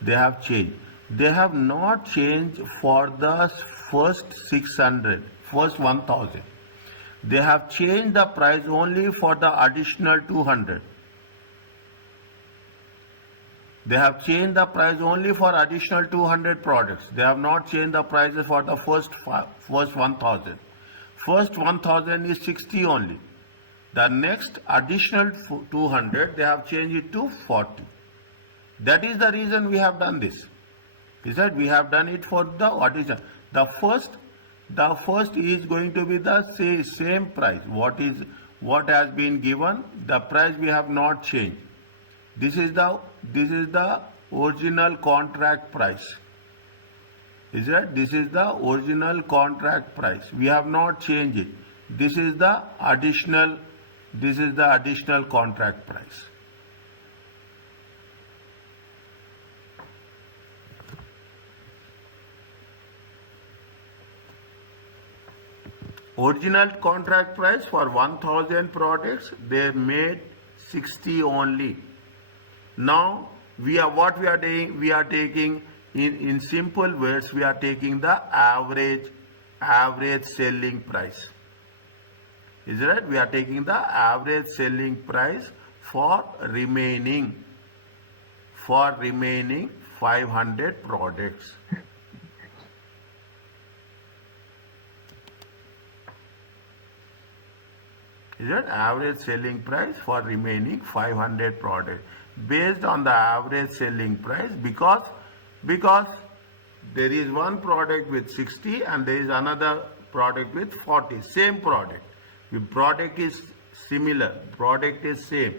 They have changed. They have not changed for the first 600, first 1000. They have changed the price only for the additional 200. They have changed the price only for additional 200 products. They have not changed the prices for the first 1000. First 1000 is 60 only. The next additional 200, they have changed it to 40. That is the reason we have done this. Is that we have done it for the addition. The first is going to be the same price. What has been given? The price we have not changed. This is the original contract price. Is that this is the original contract price? We have not changed it. This is the additional contract price. Original contract price for 1000 products, they made 60 only. Now what we are doing, we are taking in simple words, we are taking the average selling price. Is it right? We are taking the average selling price for remaining 500 products. Is that average selling price for remaining 500 products based on the average selling price, because there is one product with 60 and there is another product with 40, same product. The product is similar, product is same.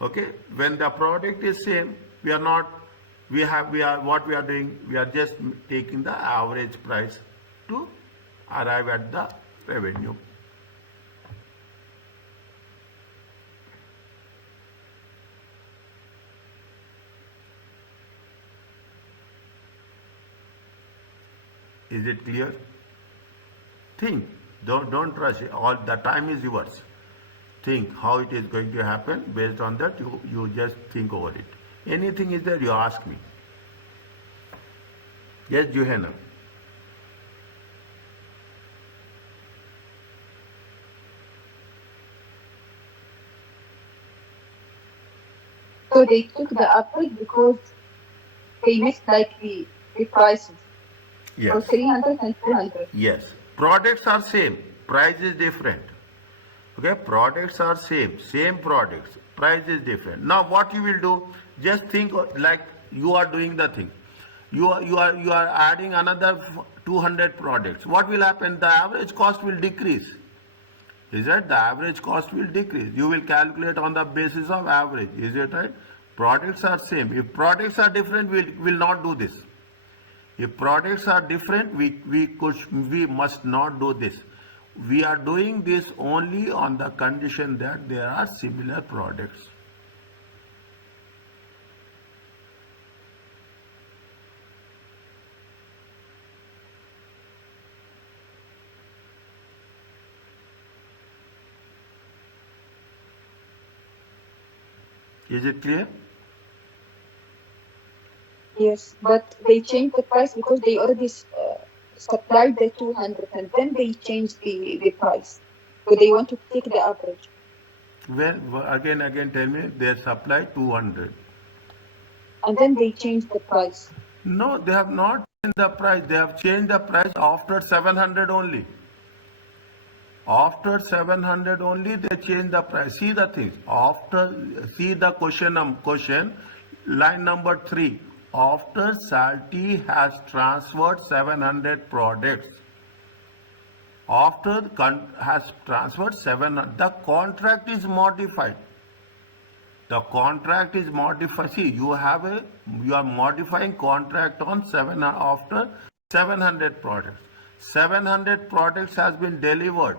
Okay, when the product is same, what we are doing, we are just taking the average price to arrive at the revenue. Is it clear? Think. Don't rush. All the time is yours. Think how it is going to happen. Based on that, you just think over it. Anything is there, you ask me. Yes, Johanna. So they took the average because they missed like the prices. Yes. For 300 and 200. Yes. Products are same. Price is different. Okay. Products are same products. Price is different. Now what you will do? Just think like you are doing the thing. You are adding another 200 products. What will happen? The average cost will decrease. Is that the average cost will decrease? You will calculate on the basis of average. Is it right? Products are same. If products are different, we will not do this. If products are different, we must not do this. We are doing this only on the condition that there are similar products. Is it clear? Yes, but they changed the price because they already supplied the 200 and then they changed the price. So they want to take the average. Well, again, tell me, they supply 200. And then they changed the price. No, they have not changed the price. They have changed the price after 700 only. After 700 only, they change the price. See the things. See the question, line number 3. After Salty has transferred 700 products, has transferred 700, the contract is modified. The contract is modified. See, you are modifying contract on after 700 products. 700 products has been delivered.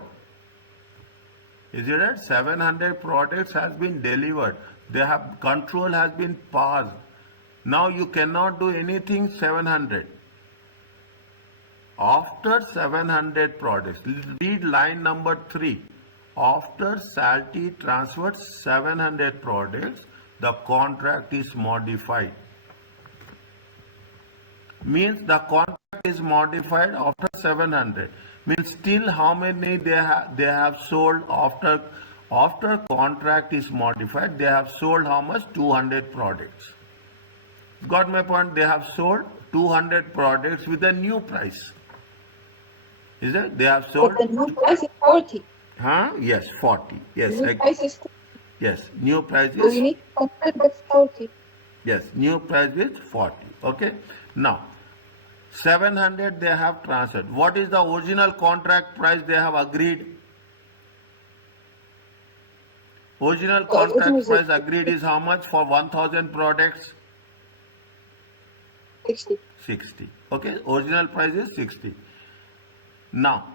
Is it right? 700 products has been delivered. Control has been passed. Now you cannot do anything 700. After 700 products, read line number 3. After Salty transferred 700 products, the contract is modified. Means the contract is modified after 700. Means still how many they have sold after contract is modified. They have sold how much? 200 products. Got my point? They have sold 200 products with a new price. Is it? They have sold. But the new price is 40. Huh? Yes, 40. Yes. New price is 40. Yes, new price So is. you need to compare the 40. Yes, new price is 40. Okay. Now, 700 they have transferred. What is the original contract price they have agreed? Original contract price agreed is how much for 1000 products? 60. 60. Okay, original price is 60. Now,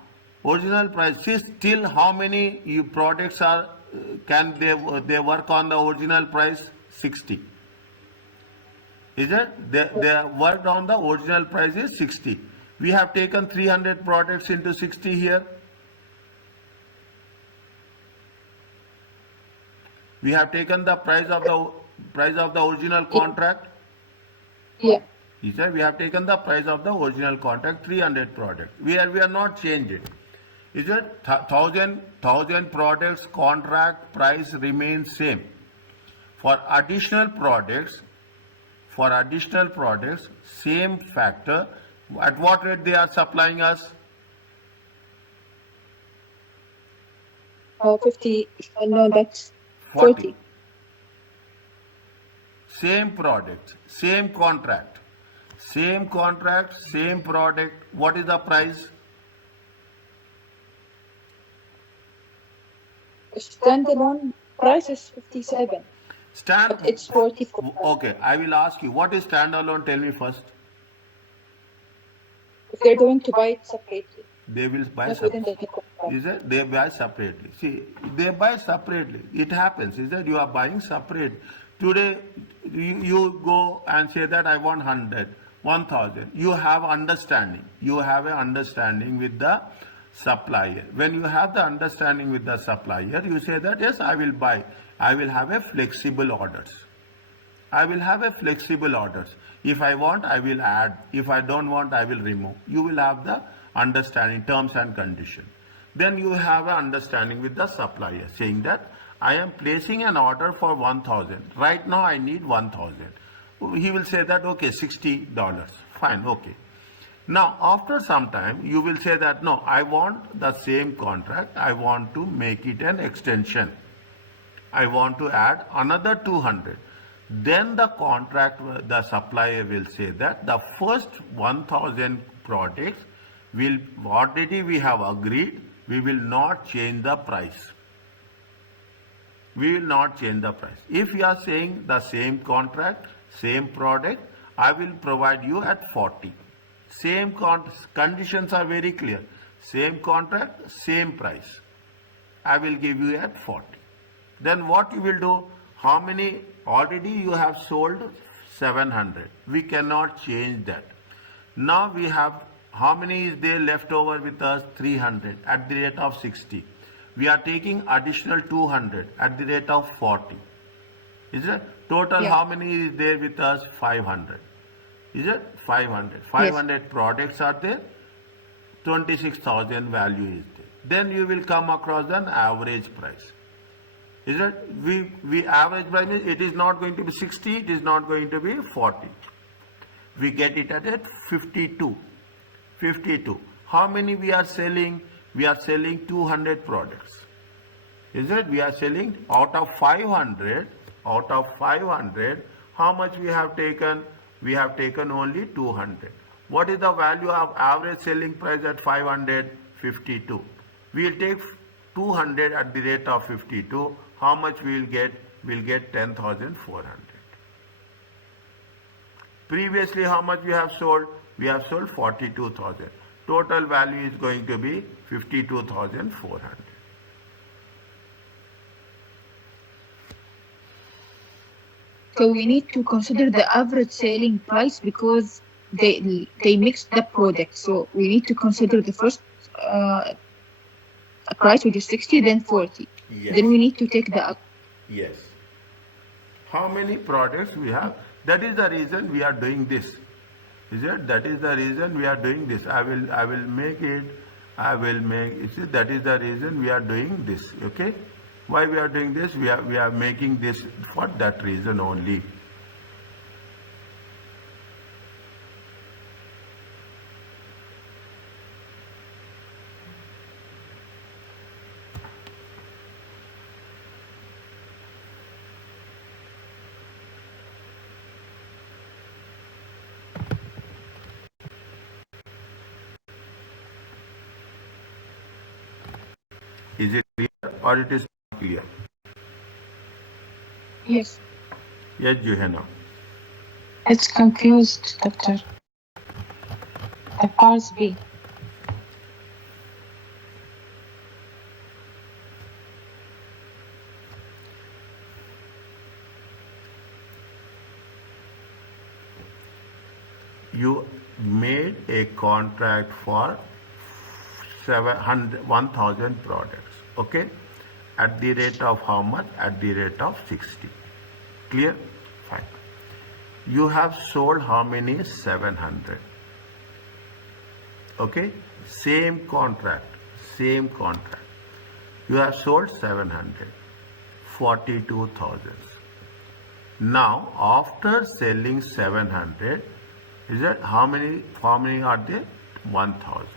original price is still how many products are can they work on the original price? 60. Is it? They worked on the original price is 60. We have taken 300 products into 60 here. We have taken the price of the original contract. Yeah. He said we have taken the price of the original contract, 300 products. We are not changed it. Is it? 1000 products contract price remains same. For additional products, same factor. At what rate they are supplying us? 50. No, that's 40. Same product, same contract, same product. What is the price? Standalone price is 57. But it's 44. Okay, I will ask you, what is standalone? Tell me first. If they're going to buy it separately. They will buy Not within the contract. Is it? They buy separately. See, they buy separately. It happens. Is that you are buying separate. Today, you go and say that I want 100, 1000. You have understanding. You have an understanding with the supplier. When you have the understanding with the supplier, you say that yes, I will buy. I will have a flexible orders. I will have a flexible orders. If I want, I will add. If I don't want, I will remove. You will have the understanding, terms and condition. Then you have an understanding with the supplier saying that I am placing an order for 1000. Right now I need 1000. He will say that okay, $60. Fine, okay. Now after some time you will say that no, I want the same contract. I want to make it an extension. I want to add another 200. Then the supplier will say that the first 1000 products will already we have agreed, we will not change the price. We will not change the price. If you are saying the same contract, same product, I will provide you at 40. Same conditions are very clear. Same contract, same price. I will give you at 40. Then what you will do? How many? Already you have sold 700. We cannot change that. Now we have, how many is there left over with us? 300 at the rate of 60. We are taking additional 200 at the rate of 40. Is it? Total, Yeah. how many is there with us? 500. Is it? 500. Yes. 500 products are there. 26,000 value is there. Then you will come across an average price. Is it? We average price means it is not going to be 60, it is not going to be 40. We get it at 52. 52. How many we are selling? We are selling 200 products. Is it? We are selling out of 500, how much we have taken? We have taken only 200. What is the value of average selling price at 500? 52. We will take 200 at the rate of 52. How much we will get? We will get 10,400. Previously, how much we have sold? We have sold 42,000. Total value is going to be 52,400. So we need to consider the average selling price because they mix the product. So we need to consider the first price, which is 60, then 40. Yes. Then we need to take the Yes. How many products we have? That is the reason we are doing this. Is it? That is the reason we are doing this. I will make it. You see, that is the reason we are doing this. Okay? Why we are doing this? We are making this for that reason only. Is it clear or it is not clear? Yes. Yes, Johanna. It's confused, Doctor. The parts B. You made a contract for 1,000 products, okay, at the rate of how much? At the rate of 60. Clear? Fine. You have sold how many? 700. Okay, same contract. You have sold 700, 42,000. Now after selling 700, is that how many are there? 1,000.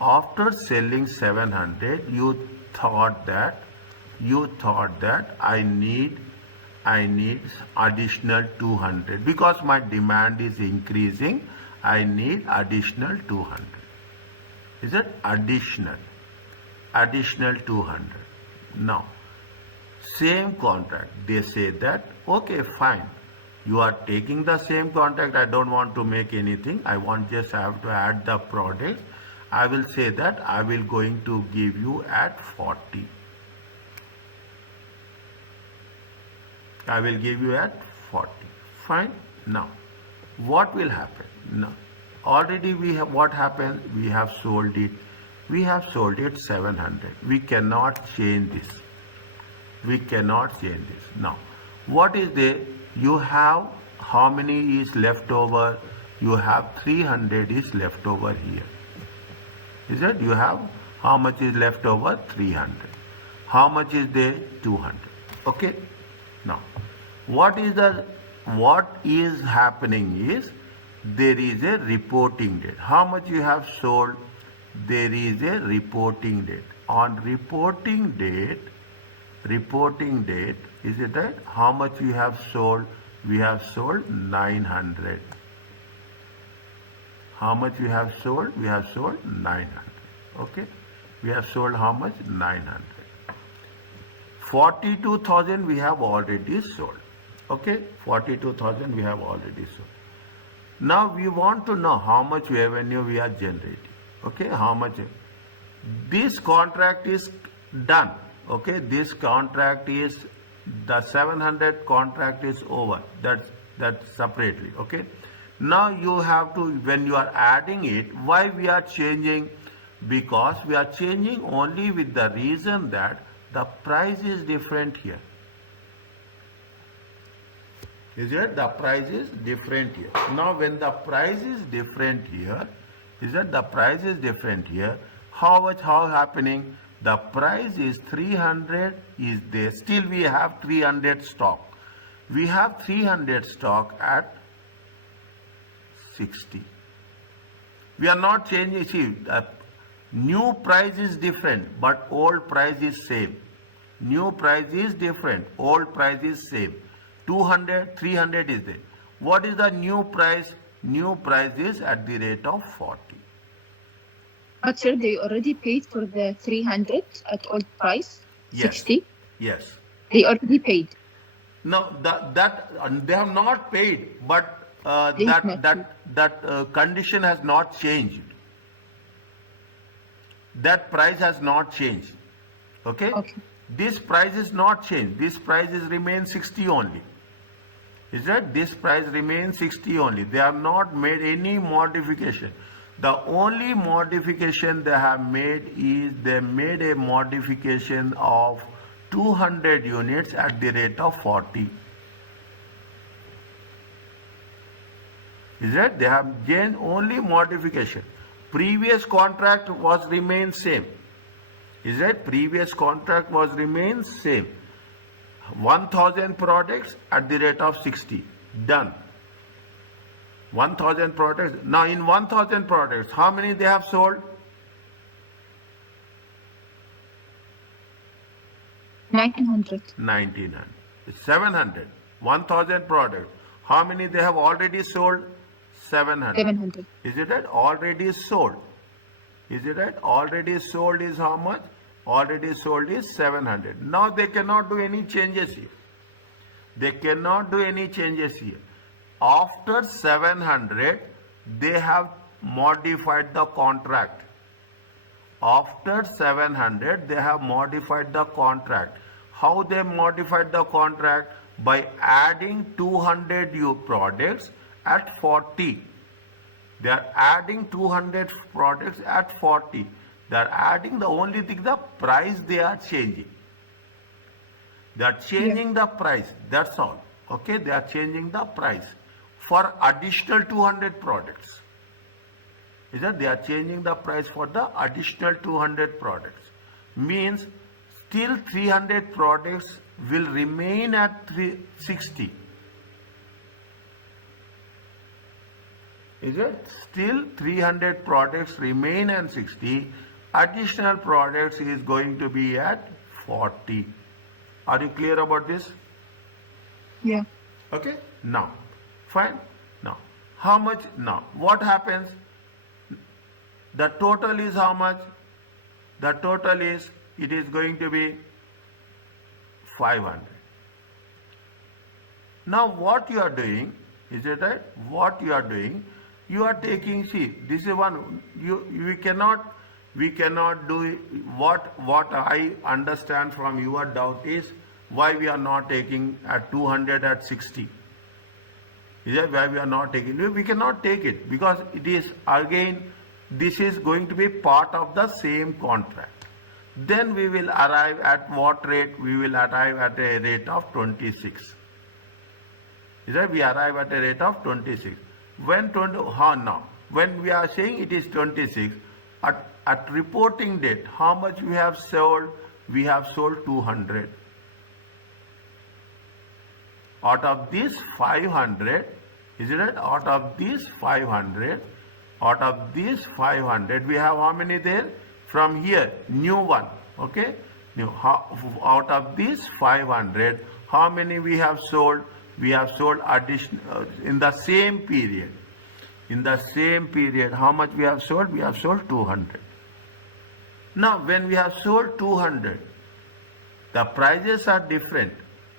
After selling 700, you thought that I need additional 200 because my demand is increasing. I need additional 200. Is it additional 200? Now, same contract. They say that okay, fine. You are taking the same contract. I don't want to make anything. I have to add the product. I will say that I will going to give you at 40. I will give you at 40. Fine. Now, what will happen? Now, already we have what happened? We have sold it. 700. We cannot change this. Now, what is there? You have how many is left over? You have 300 is left over here. Is it? You have how much is left over? 300. How much is there? 200. Okay. Now, what is happening is there is a reporting date. How much you have sold? There is a reporting date. On reporting date, is it right? How much we have sold? We have sold 900. How much we have sold? We have sold 900. Okay. We have sold how much? 900. 42,000 we have already sold. Okay. 42,000 we have already sold. Now we want to know how much revenue we are generating. Okay. How much? This contract is done. Okay. This contract is, the 700 contract is over. That's separately. Okay. Now you have to, when you are adding it, why we are changing? Because we are changing only with the reason that the price is different here. Is it? The price is different here. Now when the price is different here, is that the price is different here, how happening? The price is 300 is there. Still we have 300 stock. We have 300 stock at 60. We are not changing. See, the new price is different, but old price is same. New price is different, old price is same. 200, 300 is there. What is the new price? New price is at the rate of 40. But sir, they already paid for the 300 at old price, Yes. 60. Yes. They already paid. No, that they have not paid, but They have not that condition has not changed. That price has not changed. Okay? Okay. This price is not changed. This price is remain 60 only. Is that this price remains 60 only? They have not made any modification. The only modification they have made is they made a modification of 200 units at the rate of 40. Is that they have gained only modification. Previous contract was remain same. Is that previous contract was remain same. 1000 products at the rate of 60. Done. 1000 products. Now in 1000 products, how many they have sold? 1900. 1900. 700. 1000 products. How many they have already sold? 700. 700. Is it right? Already sold. Is it right? Already sold is how much? Already sold is 700. Now they cannot do any changes here. They cannot do any changes here. After 700, they have modified the contract. After 700, they have modified the contract. How they modified the contract? By adding 200 products at 40. They are adding 200 products at 40. They are adding the only thing, the price they are changing. They are changing the price. That's all. Okay, they are changing the price for additional 200 products. Is that they are changing the price for the additional 200 products. Means still 300 products will remain at 360. Is it? Still 300 products remain at 60. Additional products is going to be at 40. Are you clear about this? Yeah. Okay. Now, fine. Now, how much? Now, what happens? The total is how much? The total is, it is going to be 500. Now, what you are doing, is it right? What you are doing, you are taking, see, this is one, we cannot do what I understand from your doubt is why we are not taking at 200 at 60. Is that why we are not taking? We cannot take it because it is again, this is going to be part of the same contract. Then we will arrive at what rate? We will arrive at a rate of 26. Is that we arrive at a rate of 26. When now, when we are saying it is 26, at reporting date, how much we have sold? We have sold 200. Out of this 500, is it right? Out of this 500, we have how many there? From here, new one, okay? New. Out of this 500, how many we have sold? We have sold additional in the same period. In the same period, how much we have sold? We have sold 200. Now, when we have sold 200, the prices are different.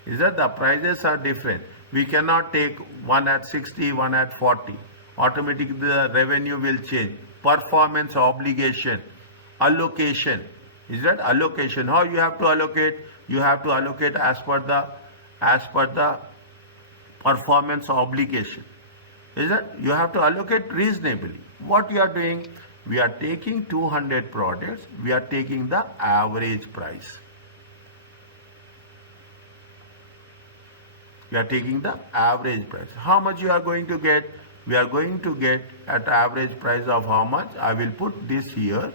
Is that the prices are different? We cannot take one at 60, one at 40. Automatically, the revenue will change. Performance obligation, allocation. Is that allocation? How you have to allocate? You have to allocate as per the performance obligation. Is that you have to allocate reasonably. What you are doing? We are taking 200 products. We are taking the average price. We are taking the average price. How much you are going to get? We are going to get at average price of how much? I will put this here.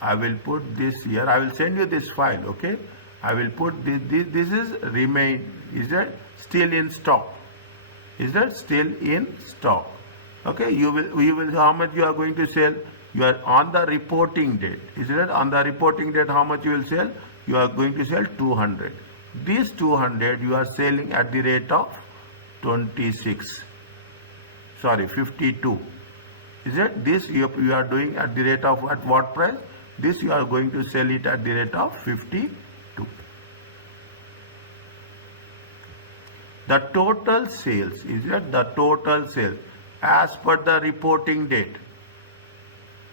I will put this here. I will send you this file, okay? I will put this is remain. Is that still in stock? Is that still in stock? Okay, you will how much you are going to sell? You are on the reporting date. Is that on the reporting date how much you will sell? You are going to sell 200. This 200 you are selling at the rate of 26. Sorry, 52. Is it this you are doing at the rate of at what price? This you are going to sell it at the rate of 52. The total sales, is it the total sales as per the reporting date?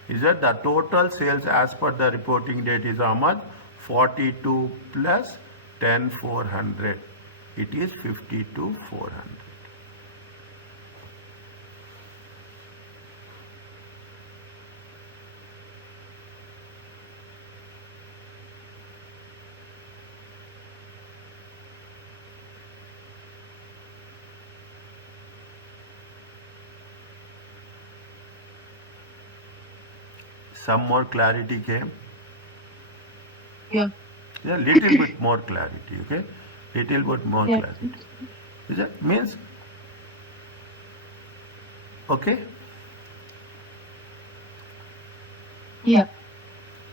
Is that the total sales as per the reporting date is how much? 42 plus 10,400. It is 52,400. Some more clarity came. Yeah. Yeah, little bit more clarity, okay? Little bit more Yeah. clarity. Is it means okay? Yeah.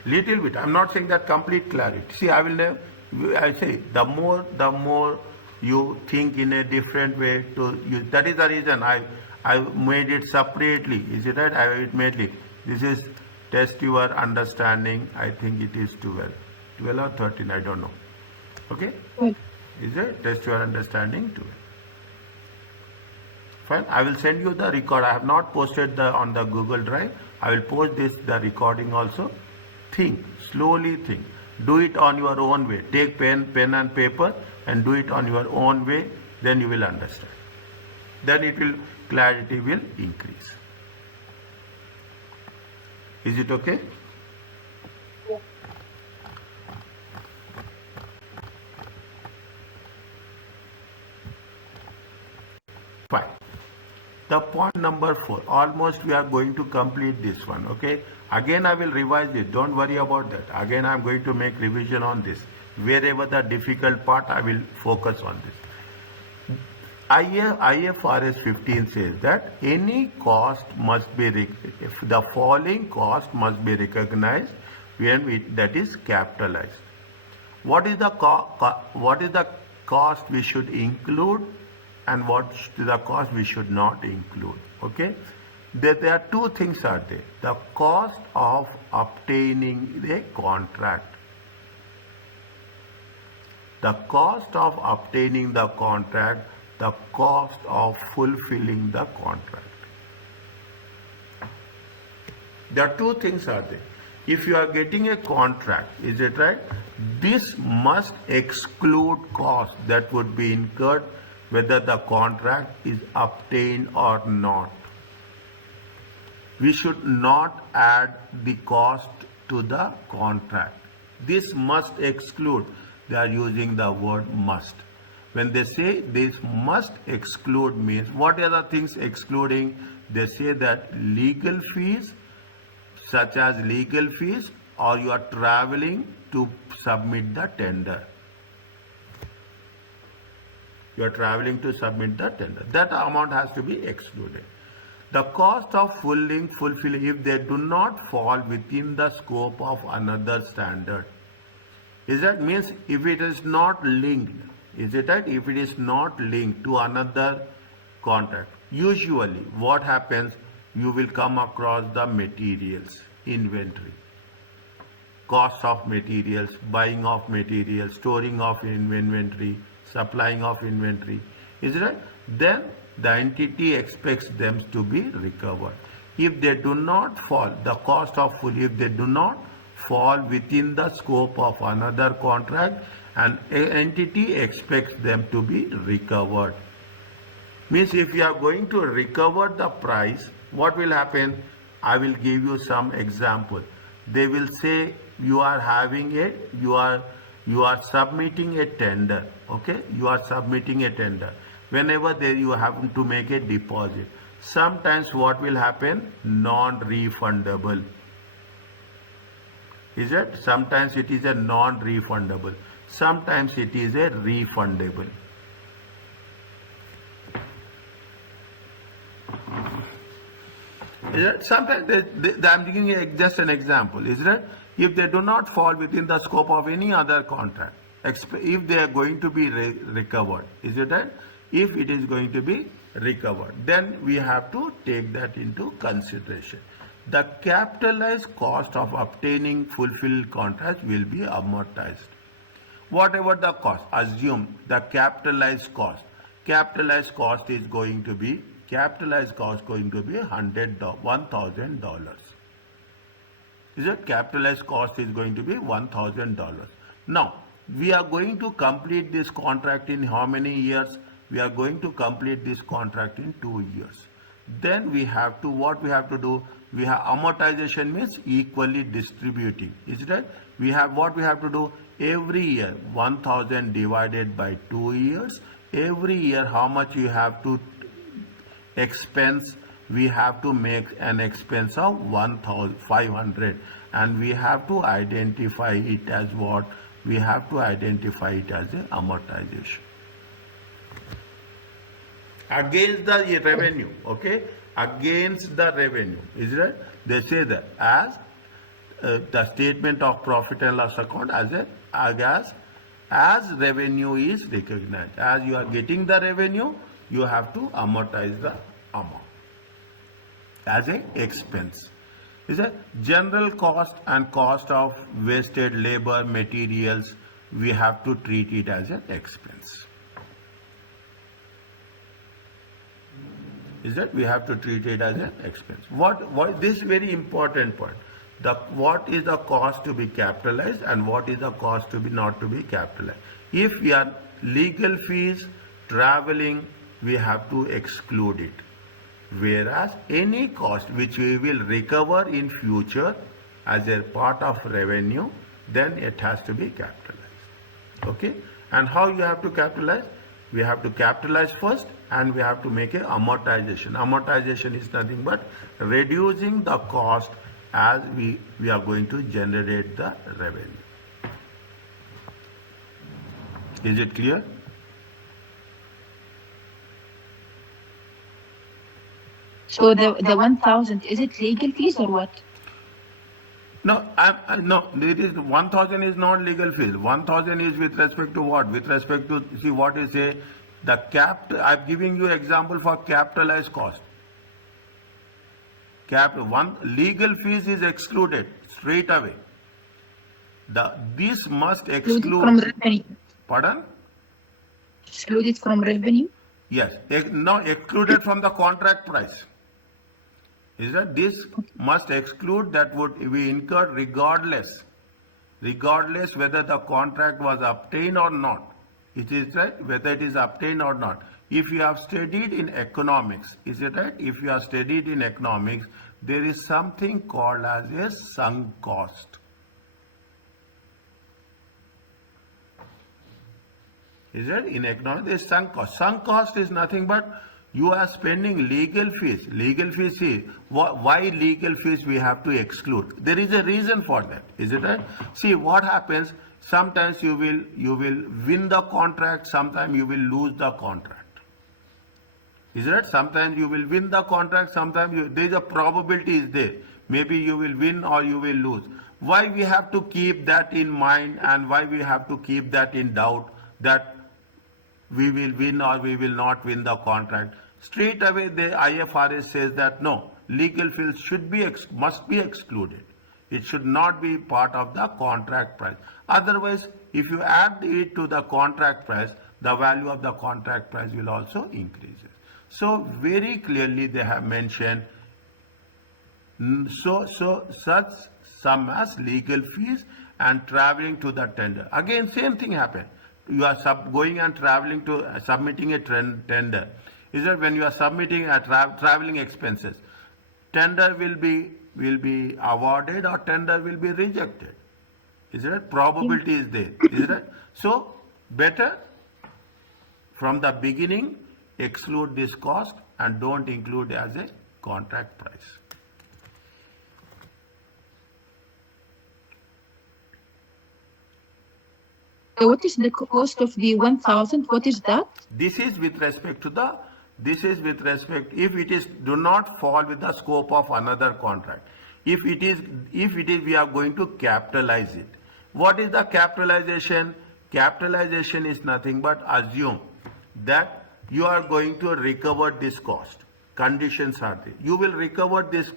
Little bit. I'm not saying that complete clarity. See, I say the more you think in a different way to you. That is the reason I made it separately. Is it right? I made it. This is test your understanding. I think it is 12. 12 or 13, I don't know. Okay? Good. Is it? Test your understanding 12. Fine. I will send you the record. I have not posted on the Google Drive. I will post the recording also. Think. Slowly think. Do it on your own way. Take pen and paper and do it on your own way. Then you will understand. Then clarity will increase. Is it okay? Yeah. Fine. The point number 4. Almost we are going to complete this one. Okay. Again I will revise it. Don't worry about that. Again I am going to make revision on this. Wherever the difficult part I will focus on this. IFRS 15 says that any cost must be if the following cost must be recognized when that is capitalized. What is the cost we should include and what is the cost we should not include? Okay, there are two things are there. The cost of obtaining a contract. The cost of obtaining the contract, the cost of fulfilling the contract. There are two things are there. If you are getting a contract, is it right? This must exclude cost that would be incurred whether the contract is obtained or not. We should not add the cost to the contract. This must exclude. They are using the word must. When they say this must exclude means what are the things excluding? They say that legal fees, such as legal fees, or you are traveling to submit the tender. You are traveling to submit the tender. That amount has to be excluded. The cost of fulfilling, if they do not fall within the scope of another standard. Is that means if it is not linked, is it right? If it is not linked to another contract, usually what happens, you will come across the materials, inventory, cost of materials, buying of materials, storing of inventory, supplying of inventory. Is it right? Then the entity expects them to be recovered. If they do not fall, the cost of if they do not fall within the scope of another contract, an entity expects them to be recovered. Means if you are going to recover the price, what will happen? I will give you some example. They will say you are submitting a tender. Okay, you are submitting a tender, whenever there you have to make a deposit. Sometimes what will happen? Non-refundable. Is it? Sometimes it is a non-refundable. Sometimes it is a refundable. Is it? Sometimes I'm giving you just an example. Is it? If they do not fall within the scope of any other contract, if they are going to be recovered, is it right? If it is going to be recovered, then we have to take that into consideration. The capitalized cost of obtaining fulfilled contracts will be amortized. Whatever the cost, assume the capitalized cost. Capitalized cost is going to be $1,000. Is it? Capitalized cost is going to be $1,000. Now, we are going to complete this contract in how many years? We are going to complete this contract in 2 years. Then we have to, what we have to do? We have amortization means equally distributing. Is it right? We have, what we have to do? Every year, 1,000 divided by 2 years. Every year, how much you have to expense? We have to make an expense of 1,500, and we have to identify it as what? We have to identify it as an amortization against the revenue. Okay, against the revenue. Is it right? They say that as the statement of profit and loss account as revenue is recognized. As you are getting the revenue, you have to amortize the amount as an expense. Is a general cost and cost of wasted labor, materials, we have to treat it as an expense. Is that we have to treat it as an expense. What this very important point. What is the cost to be capitalized and what is the cost to be not to be capitalized. If we are legal fees, traveling, we have to exclude it. Whereas any cost which we will recover in future as a part of revenue, then it has to be capitalized. Okay? And how you have to capitalize? We have to capitalize first and we have to make a amortization. Amortization is nothing but reducing the cost as we are going to generate the revenue. Is it clear? So the 1,000, is it legal fees or what? No, no. It is 1,000 is not legal fees. 1,000 is with respect to what? With respect to, see what is a the I'm giving you example for capitalized cost. Legal fees is excluded straight away. This must exclude from revenue. Pardon? Excluded from revenue? Yes. No, excluded from the contract price. Is that this must exclude that would be incurred regardless whether the contract was obtained or not. It is right, whether it is obtained or not. If you have studied in economics, is it right? If you have studied in economics, there is something called as a sunk cost. Is it? In economics, there is sunk cost. Sunk cost is nothing but you are spending legal fees. Legal fees, see, why legal fees we have to exclude? There is a reason for that. Is it right? See, what happens, sometimes you will win the contract, sometimes you will lose the contract. Is it right? Sometimes you will win the contract, sometimes there is a probability is there. Maybe you will win or you will lose. Why we have to keep that in mind and why we have to keep that in doubt that we will win or we will not win the contract? Straight away the IFRS says that no, legal fees must be excluded. It should not be part of the contract price. Otherwise, if you add it to the contract price, the value of the contract price will also increase. So very clearly they have mentioned such sum as legal fees and traveling to the tender. Again, same thing happened. You are going and traveling to submitting a tender. Is that when you are submitting a traveling expenses, tender will be awarded or tender will be rejected. Is it? Probability is there. Is it? So better from the beginning exclude this cost and don't include as a contract price. So what is the cost of the 1,000? What is that? This is with respect to the, this is with respect, if it is, do not fall with the scope of another contract. If it is, we are going to capitalize it. What is the capitalization? Capitalization is nothing but assume that you are going to recover this cost. Conditions are there. You will recover this,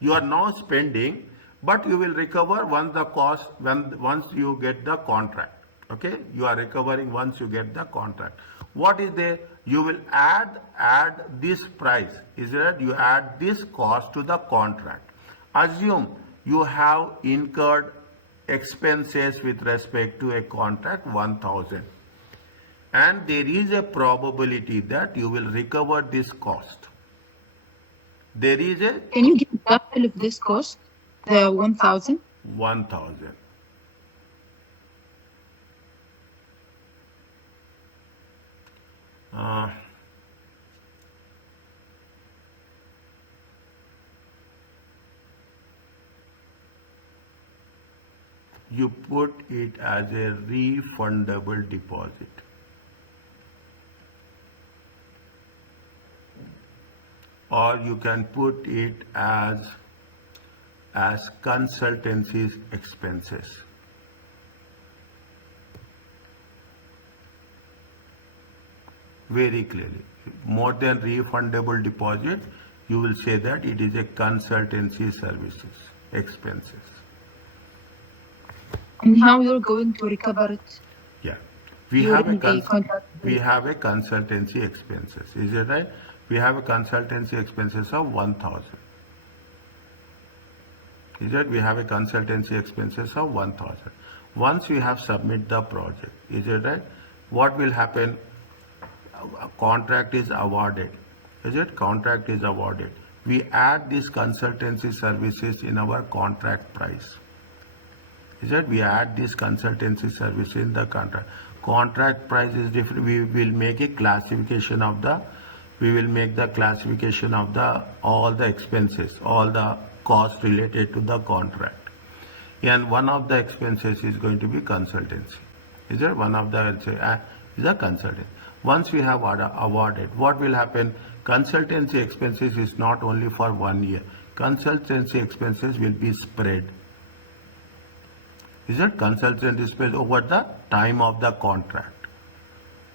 you are now spending, but you will recover once the cost, once you get the contract. Okay, you are recovering once you get the contract. What is there? You will add this price. Is it? You add this cost to the contract. Assume you have incurred expenses with respect to a contract 1,000, and there is a probability that you will recover this cost. There is a. Can you give an example of this cost? The 1,000? 1,000. You put it as a refundable deposit. Or you can put it as consultancy expenses. Very clearly, more than refundable deposit, you will say that it is a consultancy services expenses. And how you're going to recover it? Yeah, we During have a the contract. we have a consultancy expenses. Is it right? We have a consultancy expenses of 1,000. Is it? We have a consultancy expenses of 1,000. Once we have submit the project, is it right? What will happen? A contract is awarded. Is it? Contract is awarded. We add these consultancy services in our contract price. Is it? We add these consultancy services in the contract. Contract price is different. We will make a classification of the, we will make the classification of the, all the expenses, all the costs related to the contract. And one of the expenses is going to be consultancy. Is it? One of the is a consultant. Once we have awarded, what will happen? Consultancy expenses is not only for 1 year. Consultancy expenses will be spread. Is it? Consultancy spread over the time of the contract.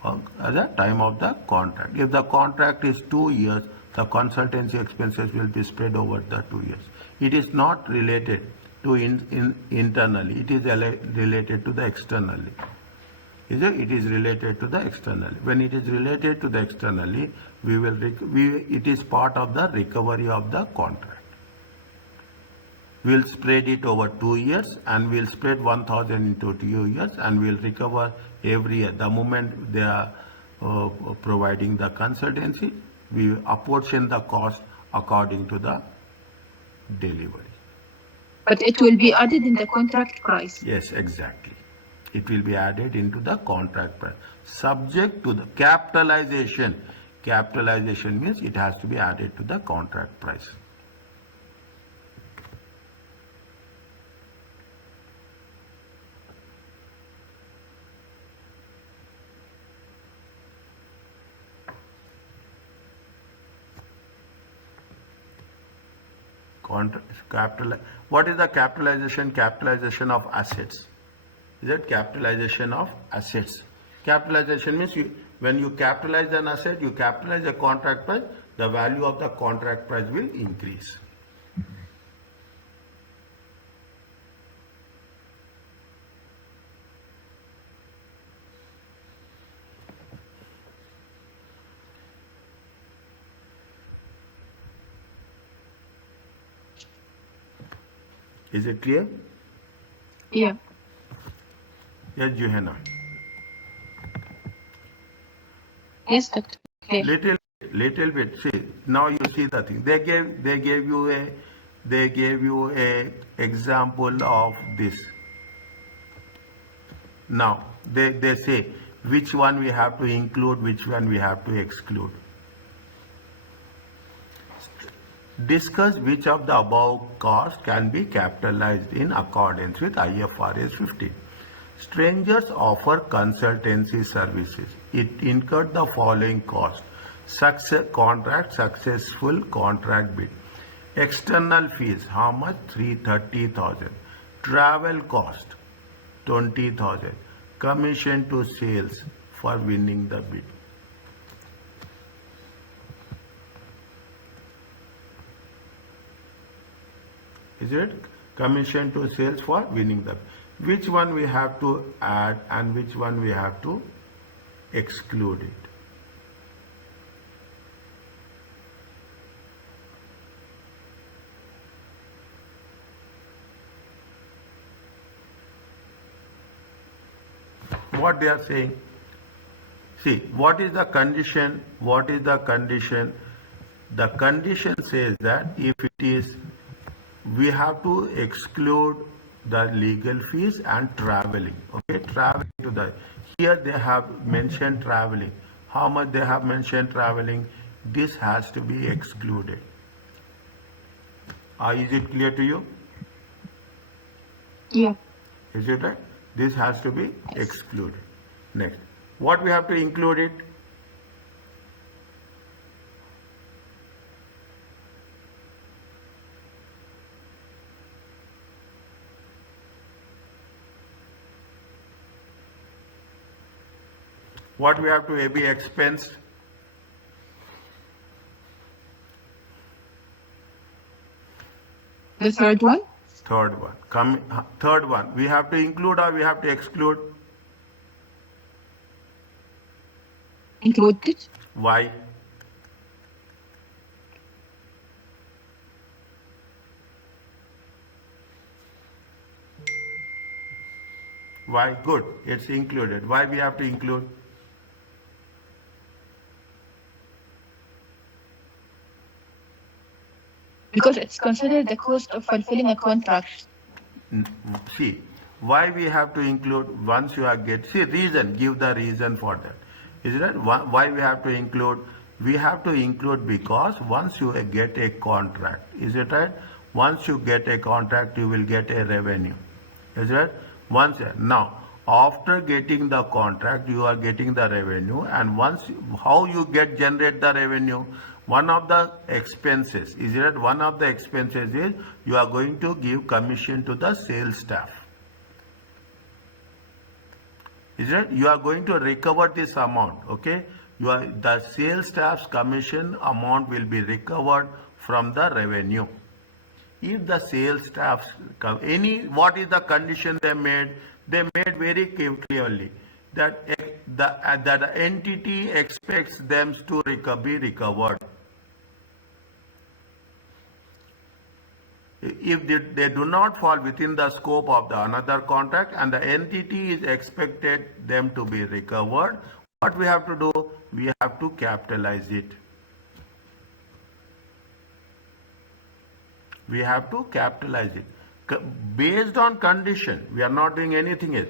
At the time of the contract. If the contract is 2 years, the consultancy expenses will be spread over the 2 years. It is not related to internally. It is related to the externally. Is it? It is related to the externally. When it is related to the externally, it is part of the recovery of the contract. We'll spread it over 2 years, and we'll spread 1,000 into 2 years, and we'll recover every year. The moment they are providing the consultancy, we apportion the cost according to the delivery. But it will be added in the contract price. Yes, exactly. It will be added into the contract price, subject to the capitalization. Capitalization means it has to be added to the contract price. What is the capitalization? Capitalization of assets. Is it? Capitalization of assets. Capitalization means when you capitalize an asset, you capitalize the contract price, the value of the contract price will increase. Is it clear? Yeah. Yes, Johanna. Yes, Doctor. Okay. Little bit. See, now you see the thing. They gave you a example of this. Now they say which one we have to include, which one we have to exclude. Discuss which of the above costs can be capitalized in accordance with IFRS 15. Strangers offer consultancy services. It incurred the following costs. Successful contract bid. External fees, how much? 330,000. Travel cost, 20,000. Commission to sales for winning the bid. Is it? Commission to sales for winning the bid. Which one we have to add and which one we have to exclude it? What they are saying? See, what is the condition? What is the condition? The condition says that if it is, we have to exclude the legal fees and traveling. Okay, traveling to the, here they have mentioned traveling. How much they have mentioned traveling? This has to be excluded. Is it clear to you? Yeah. Is it right? This has to be excluded. Next, what we have to include it? What we have to be expensed? The third one? Third one. Third one. We have to include or we have to exclude? Included. Why? Why? Good. It's included. Why we have to include? Because it's considered the cost of fulfilling a contract. See, why we have to include once you are see reason, give the reason for that. Is it right? Why we have to include? We have to include because once you get a contract, is it right? Once you get a contract, you will get a revenue. Is it right? Once now, after getting the contract, you are getting the revenue, and once how you generate the revenue? One of the expenses, is it right? One of the expenses is you are going to give commission to the sales staff. Is it? You are going to recover this amount, okay? The sales staff's commission amount will be recovered from the revenue. If the sales staff what is the condition they made? They made very clearly that the entity expects them to be recovered. If they do not fall within the scope of the another contract and the entity is expected them to be recovered, what we have to do? We have to capitalize it. We have to capitalize it. Based on condition, we are not doing anything else.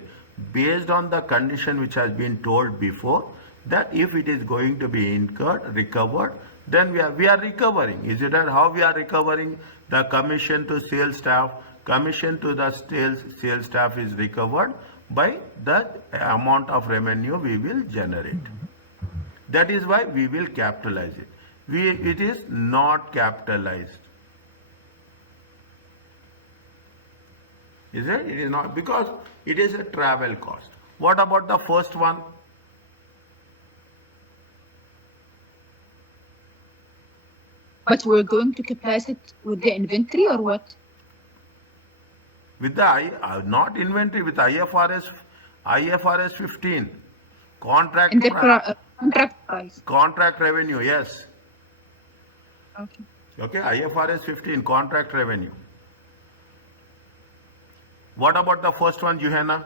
Based on the condition which has been told before, that if it is going to be incurred, recovered, then we are recovering. Is it that how we are recovering? The commission to sales staff, commission to the sales staff is recovered by the amount of revenue we will generate. That is why we will capitalize it. It is not capitalized. Is it? It is not, because it is a travel cost. What about the first one? But we're going to capitalize it with the inventory or what? With the not inventory, with IFRS 15 contract. In the contract price. Contract revenue, yes. Okay. Okay, IFRS 15 contract revenue. What about the first one, Johanna?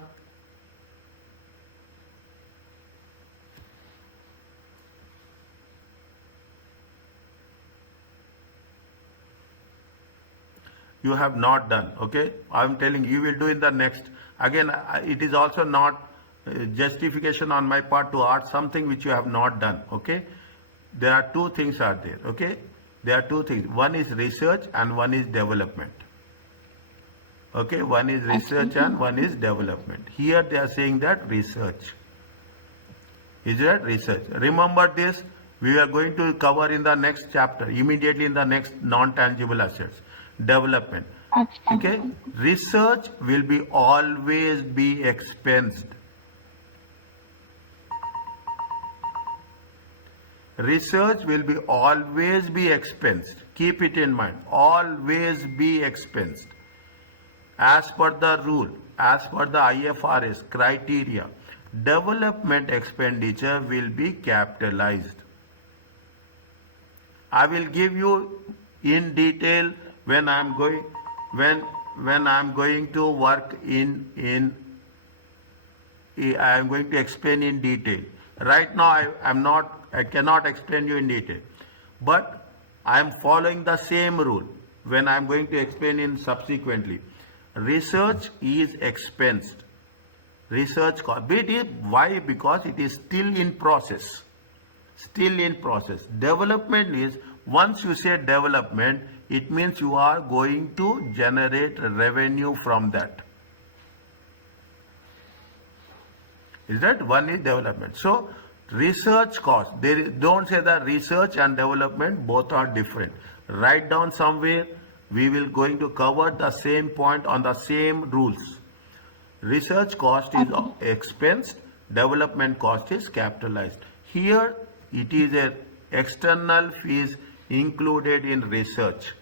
You have not done, okay? I am telling you, you will do in the next. Again, it is also not justification on my part to add something which you have not done. Okay, there are two things are there. Okay, there are two things. One is research and one is development. Okay, one is research and one is development. Here they are saying that research. Is that research? Remember this, we are going to cover in the next chapter, immediately in the next non-tangible assets. Development. Okay, research will be always be expensed. Research will be always be expensed. Keep it in mind. Always be expensed. As per the rule, as per the IFRS criteria, development expenditure will be capitalized. I will give you in detail when I am going when I am going to work I am going to explain in detail. Right now I cannot explain you in detail, but I am following the same rule when I am going to explain in subsequently. Research is expensed. Research cost. Why? Because it is still in process. Still in process. Development is, once you say development, it means you are going to generate revenue from that. Is that one is development? So research cost. Don't say that research and development both are different. Write down somewhere. We will going to cover the same point on the same rules. Research cost is expensed, development cost is capitalized. Here it is a external fees included in research.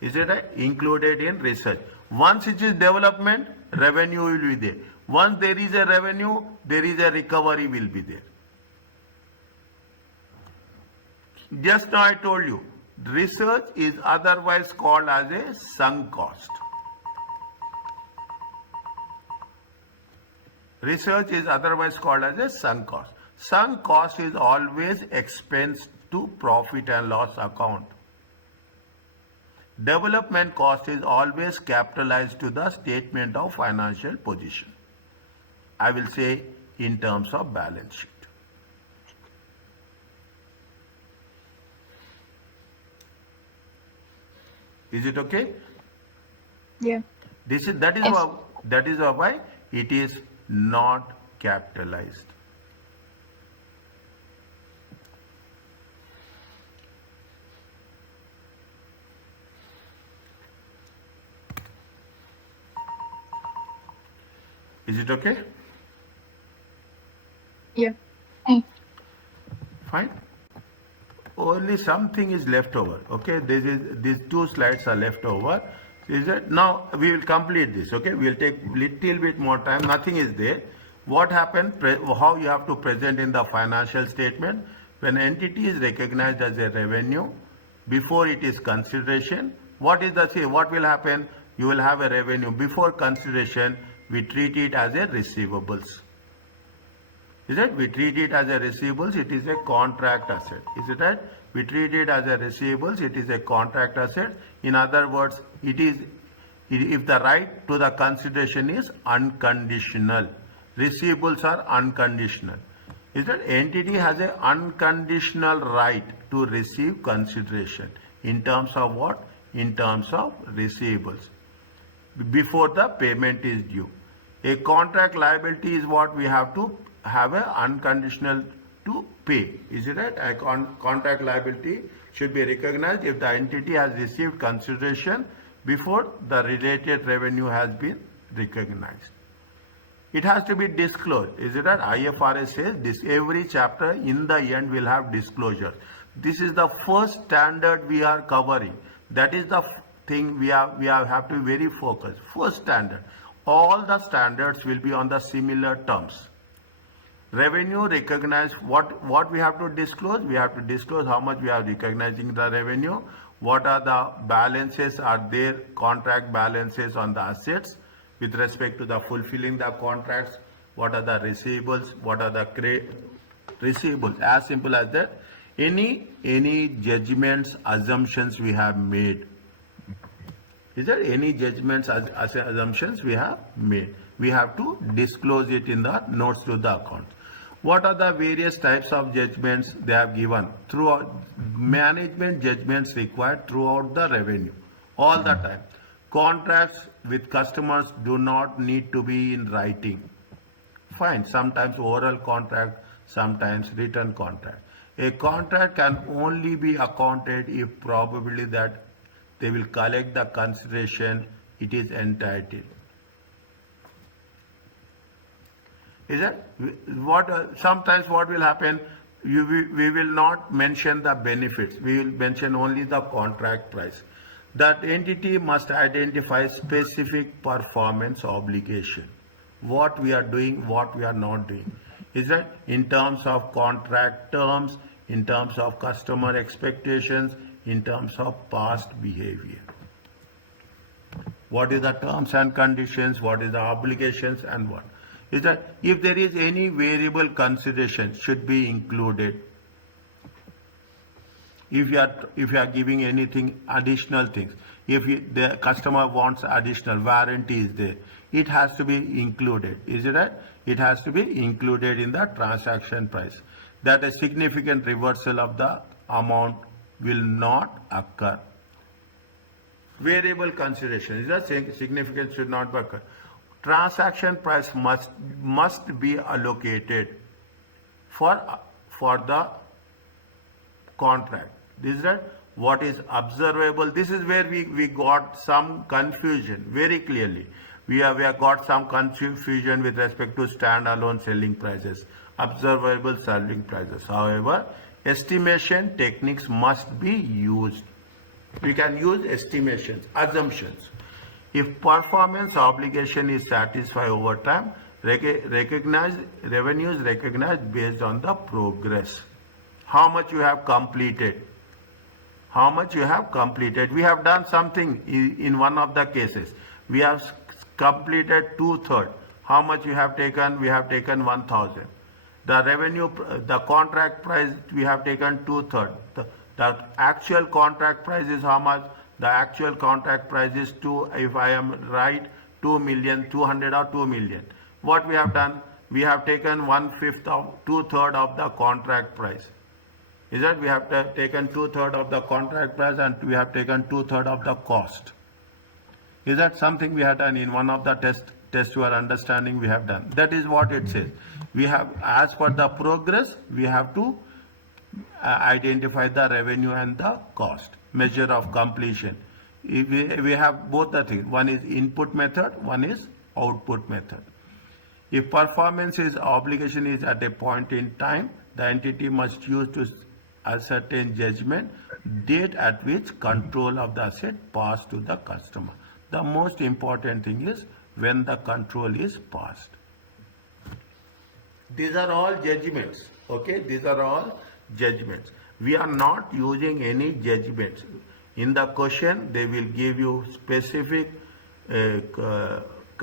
Is it right? Included in research. Once it is development, revenue will be there. Once there is a revenue, there is a recovery will be there. Just now I told you, research is otherwise called as a sunk cost. Research is otherwise called as a sunk cost. Sunk cost is always expensed to profit and loss account. Development cost is always capitalized to the statement of financial position. I will say in terms of balance sheet. Is it okay? Yeah. That is why it is not capitalized. Is it okay? Yeah. Fine. Only something is left over. Okay, these two slides are left over. Is it? Now we will complete this. Okay, we will take little bit more time. Nothing is there. What happened? How you have to present in the financial statement when entity is recognized as a revenue before it is consideration. What will happen? You will have a revenue before consideration. We treat it as a receivables. Is it? We treat it as a receivables. It is a contract asset. Is it right? We treat it as a receivables. It is a contract asset. In other words, it is if the right to the consideration is unconditional. Receivables are unconditional. Is that entity has an unconditional right to receive consideration in terms of what? In terms of receivables before the payment is due. A contract liability is what we have to have a unconditional to pay. Is it right? A contract liability should be recognized if the entity has received consideration before the related revenue has been recognized. It has to be disclosed. Is it right? IFRS says this every chapter in the end will have disclosure. This is the first standard we are covering. That is the thing we have to be very focused. First standard. All the standards will be on the similar terms. Revenue recognized, what we have to disclose? We have to disclose how much we are recognizing the revenue, what are the balances are there, contract balances on the assets with respect to the fulfilling the contracts, what are the receivables, what are the receivables, as simple as that. Any judgments, assumptions we have made. Is there any judgments, assumptions we have made? we have to disclose it in the notes to the account. What are the various types of judgments they have given? Throughout management judgments required throughout the revenue, all the time. Contracts with customers do not need to be in writing. Fine, sometimes oral contract, sometimes written contract. A contract can only be accounted if probably that they will collect the consideration it is entitled. Is it? Sometimes what will happen, we will not mention the benefits. We will mention only the contract price. That entity must identify specific performance obligation. What we are doing, what we are not doing. Is it? In terms of contract terms, in terms of customer expectations, in terms of past behavior. What is the terms and conditions, what is the obligations, and what? Is that if there is any variable consideration should be included. If you are giving anything additional things, if the customer wants additional warranty is there, it has to be included. Is it right? It has to be included in the transaction price. That a significant reversal of the amount will not occur. Variable consideration is that significant should not occur. Transaction price must be allocated for the contract. This is right. What is observable? This is where we got some confusion very clearly. We have got some confusion with respect to standalone selling prices, observable selling prices. However, estimation techniques must be used. We can use estimations, assumptions. If performance obligation is satisfied over time, revenues recognized based on the progress. How much you have completed. How much you have completed. We have done something in one of the cases. We have completed 2/3. How much you have taken? We have taken 1,000. The revenue, the contract price, we have taken 2/3. The actual contract price is how much? The actual contract price is if I am right, 2 million, 200 or 2 million. What we have done? We have taken 1/5 of 2/3 of the contract price. Is that we have taken 2/3 of the contract price and we have taken 2/3 of the cost. Is that something we have done in one of the test your understanding we have done? That is what it says. We have, as per the progress, we have to identify the revenue and the cost, measure of completion. We have both the things. One is input method, one is output method. If performance is obligation is at a point in time, the entity must use to ascertain judgment date at which control of the asset passed to the customer. The most important thing is when the control is passed. These are all judgments. Okay, these are all judgments. We are not using any judgments. In the question, they will give you specific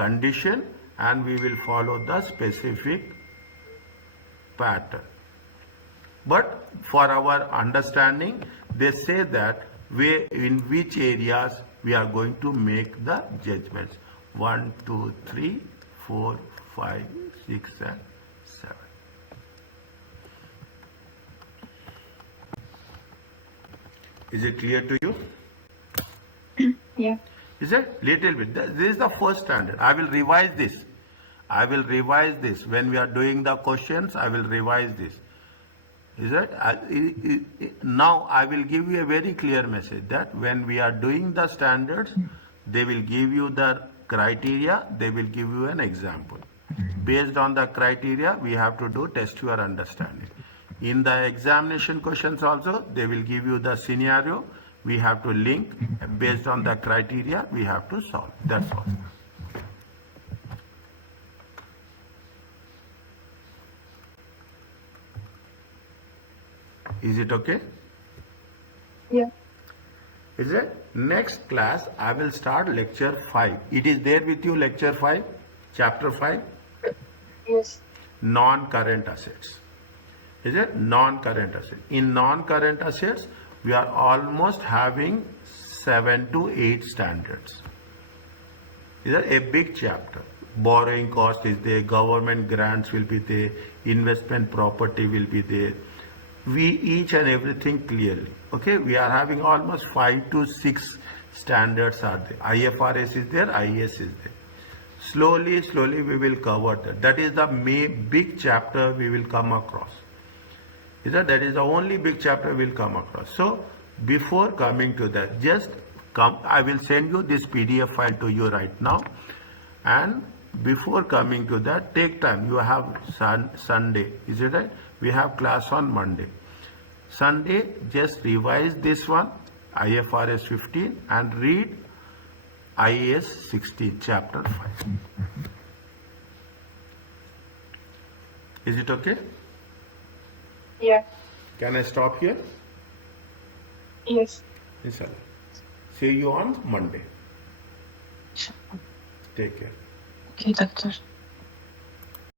condition and we will follow the specific pattern. But for our understanding, they say that in which areas we are going to make the judgments. 1, 2, 3, 4, 5, 6 and 7. Is it clear to you? Yeah. Is it? Little bit. This is the first standard. I will revise this. I will revise this. When we are doing the questions, I will revise this. Is it? Now I will give you a very clear message that when we are doing the standards, they will give you the criteria, they will give you an example. Based on the criteria, we have to do test your understanding. In the examination questions also, they will give you the scenario. We have to link. Based on the criteria, we have to solve. That's all. Is it okay? Yeah. Is it? Next class, I will start lecture 5. It is there with you, lecture 5, chapter 5? Yes. Non-current assets. Is it? Non-current assets. In non-current assets, we are almost having 7 to 8 standards. Is it? A big chapter. borrowing cost is there, government grants will be there, investment property will be there. We each and everything clearly. Okay, we are having almost 5 to 6 standards are there. IFRS is there, IS is there. Slowly we will cover that. That is the big chapter we will come across. That is the only big chapter we'll come across. So before coming to that, just come, I will send you this PDF file to you right now. And before coming to that, take time. You have Sunday, is it right? We have class on Monday. Sunday, just revise this one, IFRS 15, and read IAS 16, chapter 5. Is it okay? Yeah. Can I stop here? Yes. Inshallah. See you on Monday. Take care. Okay, doctor.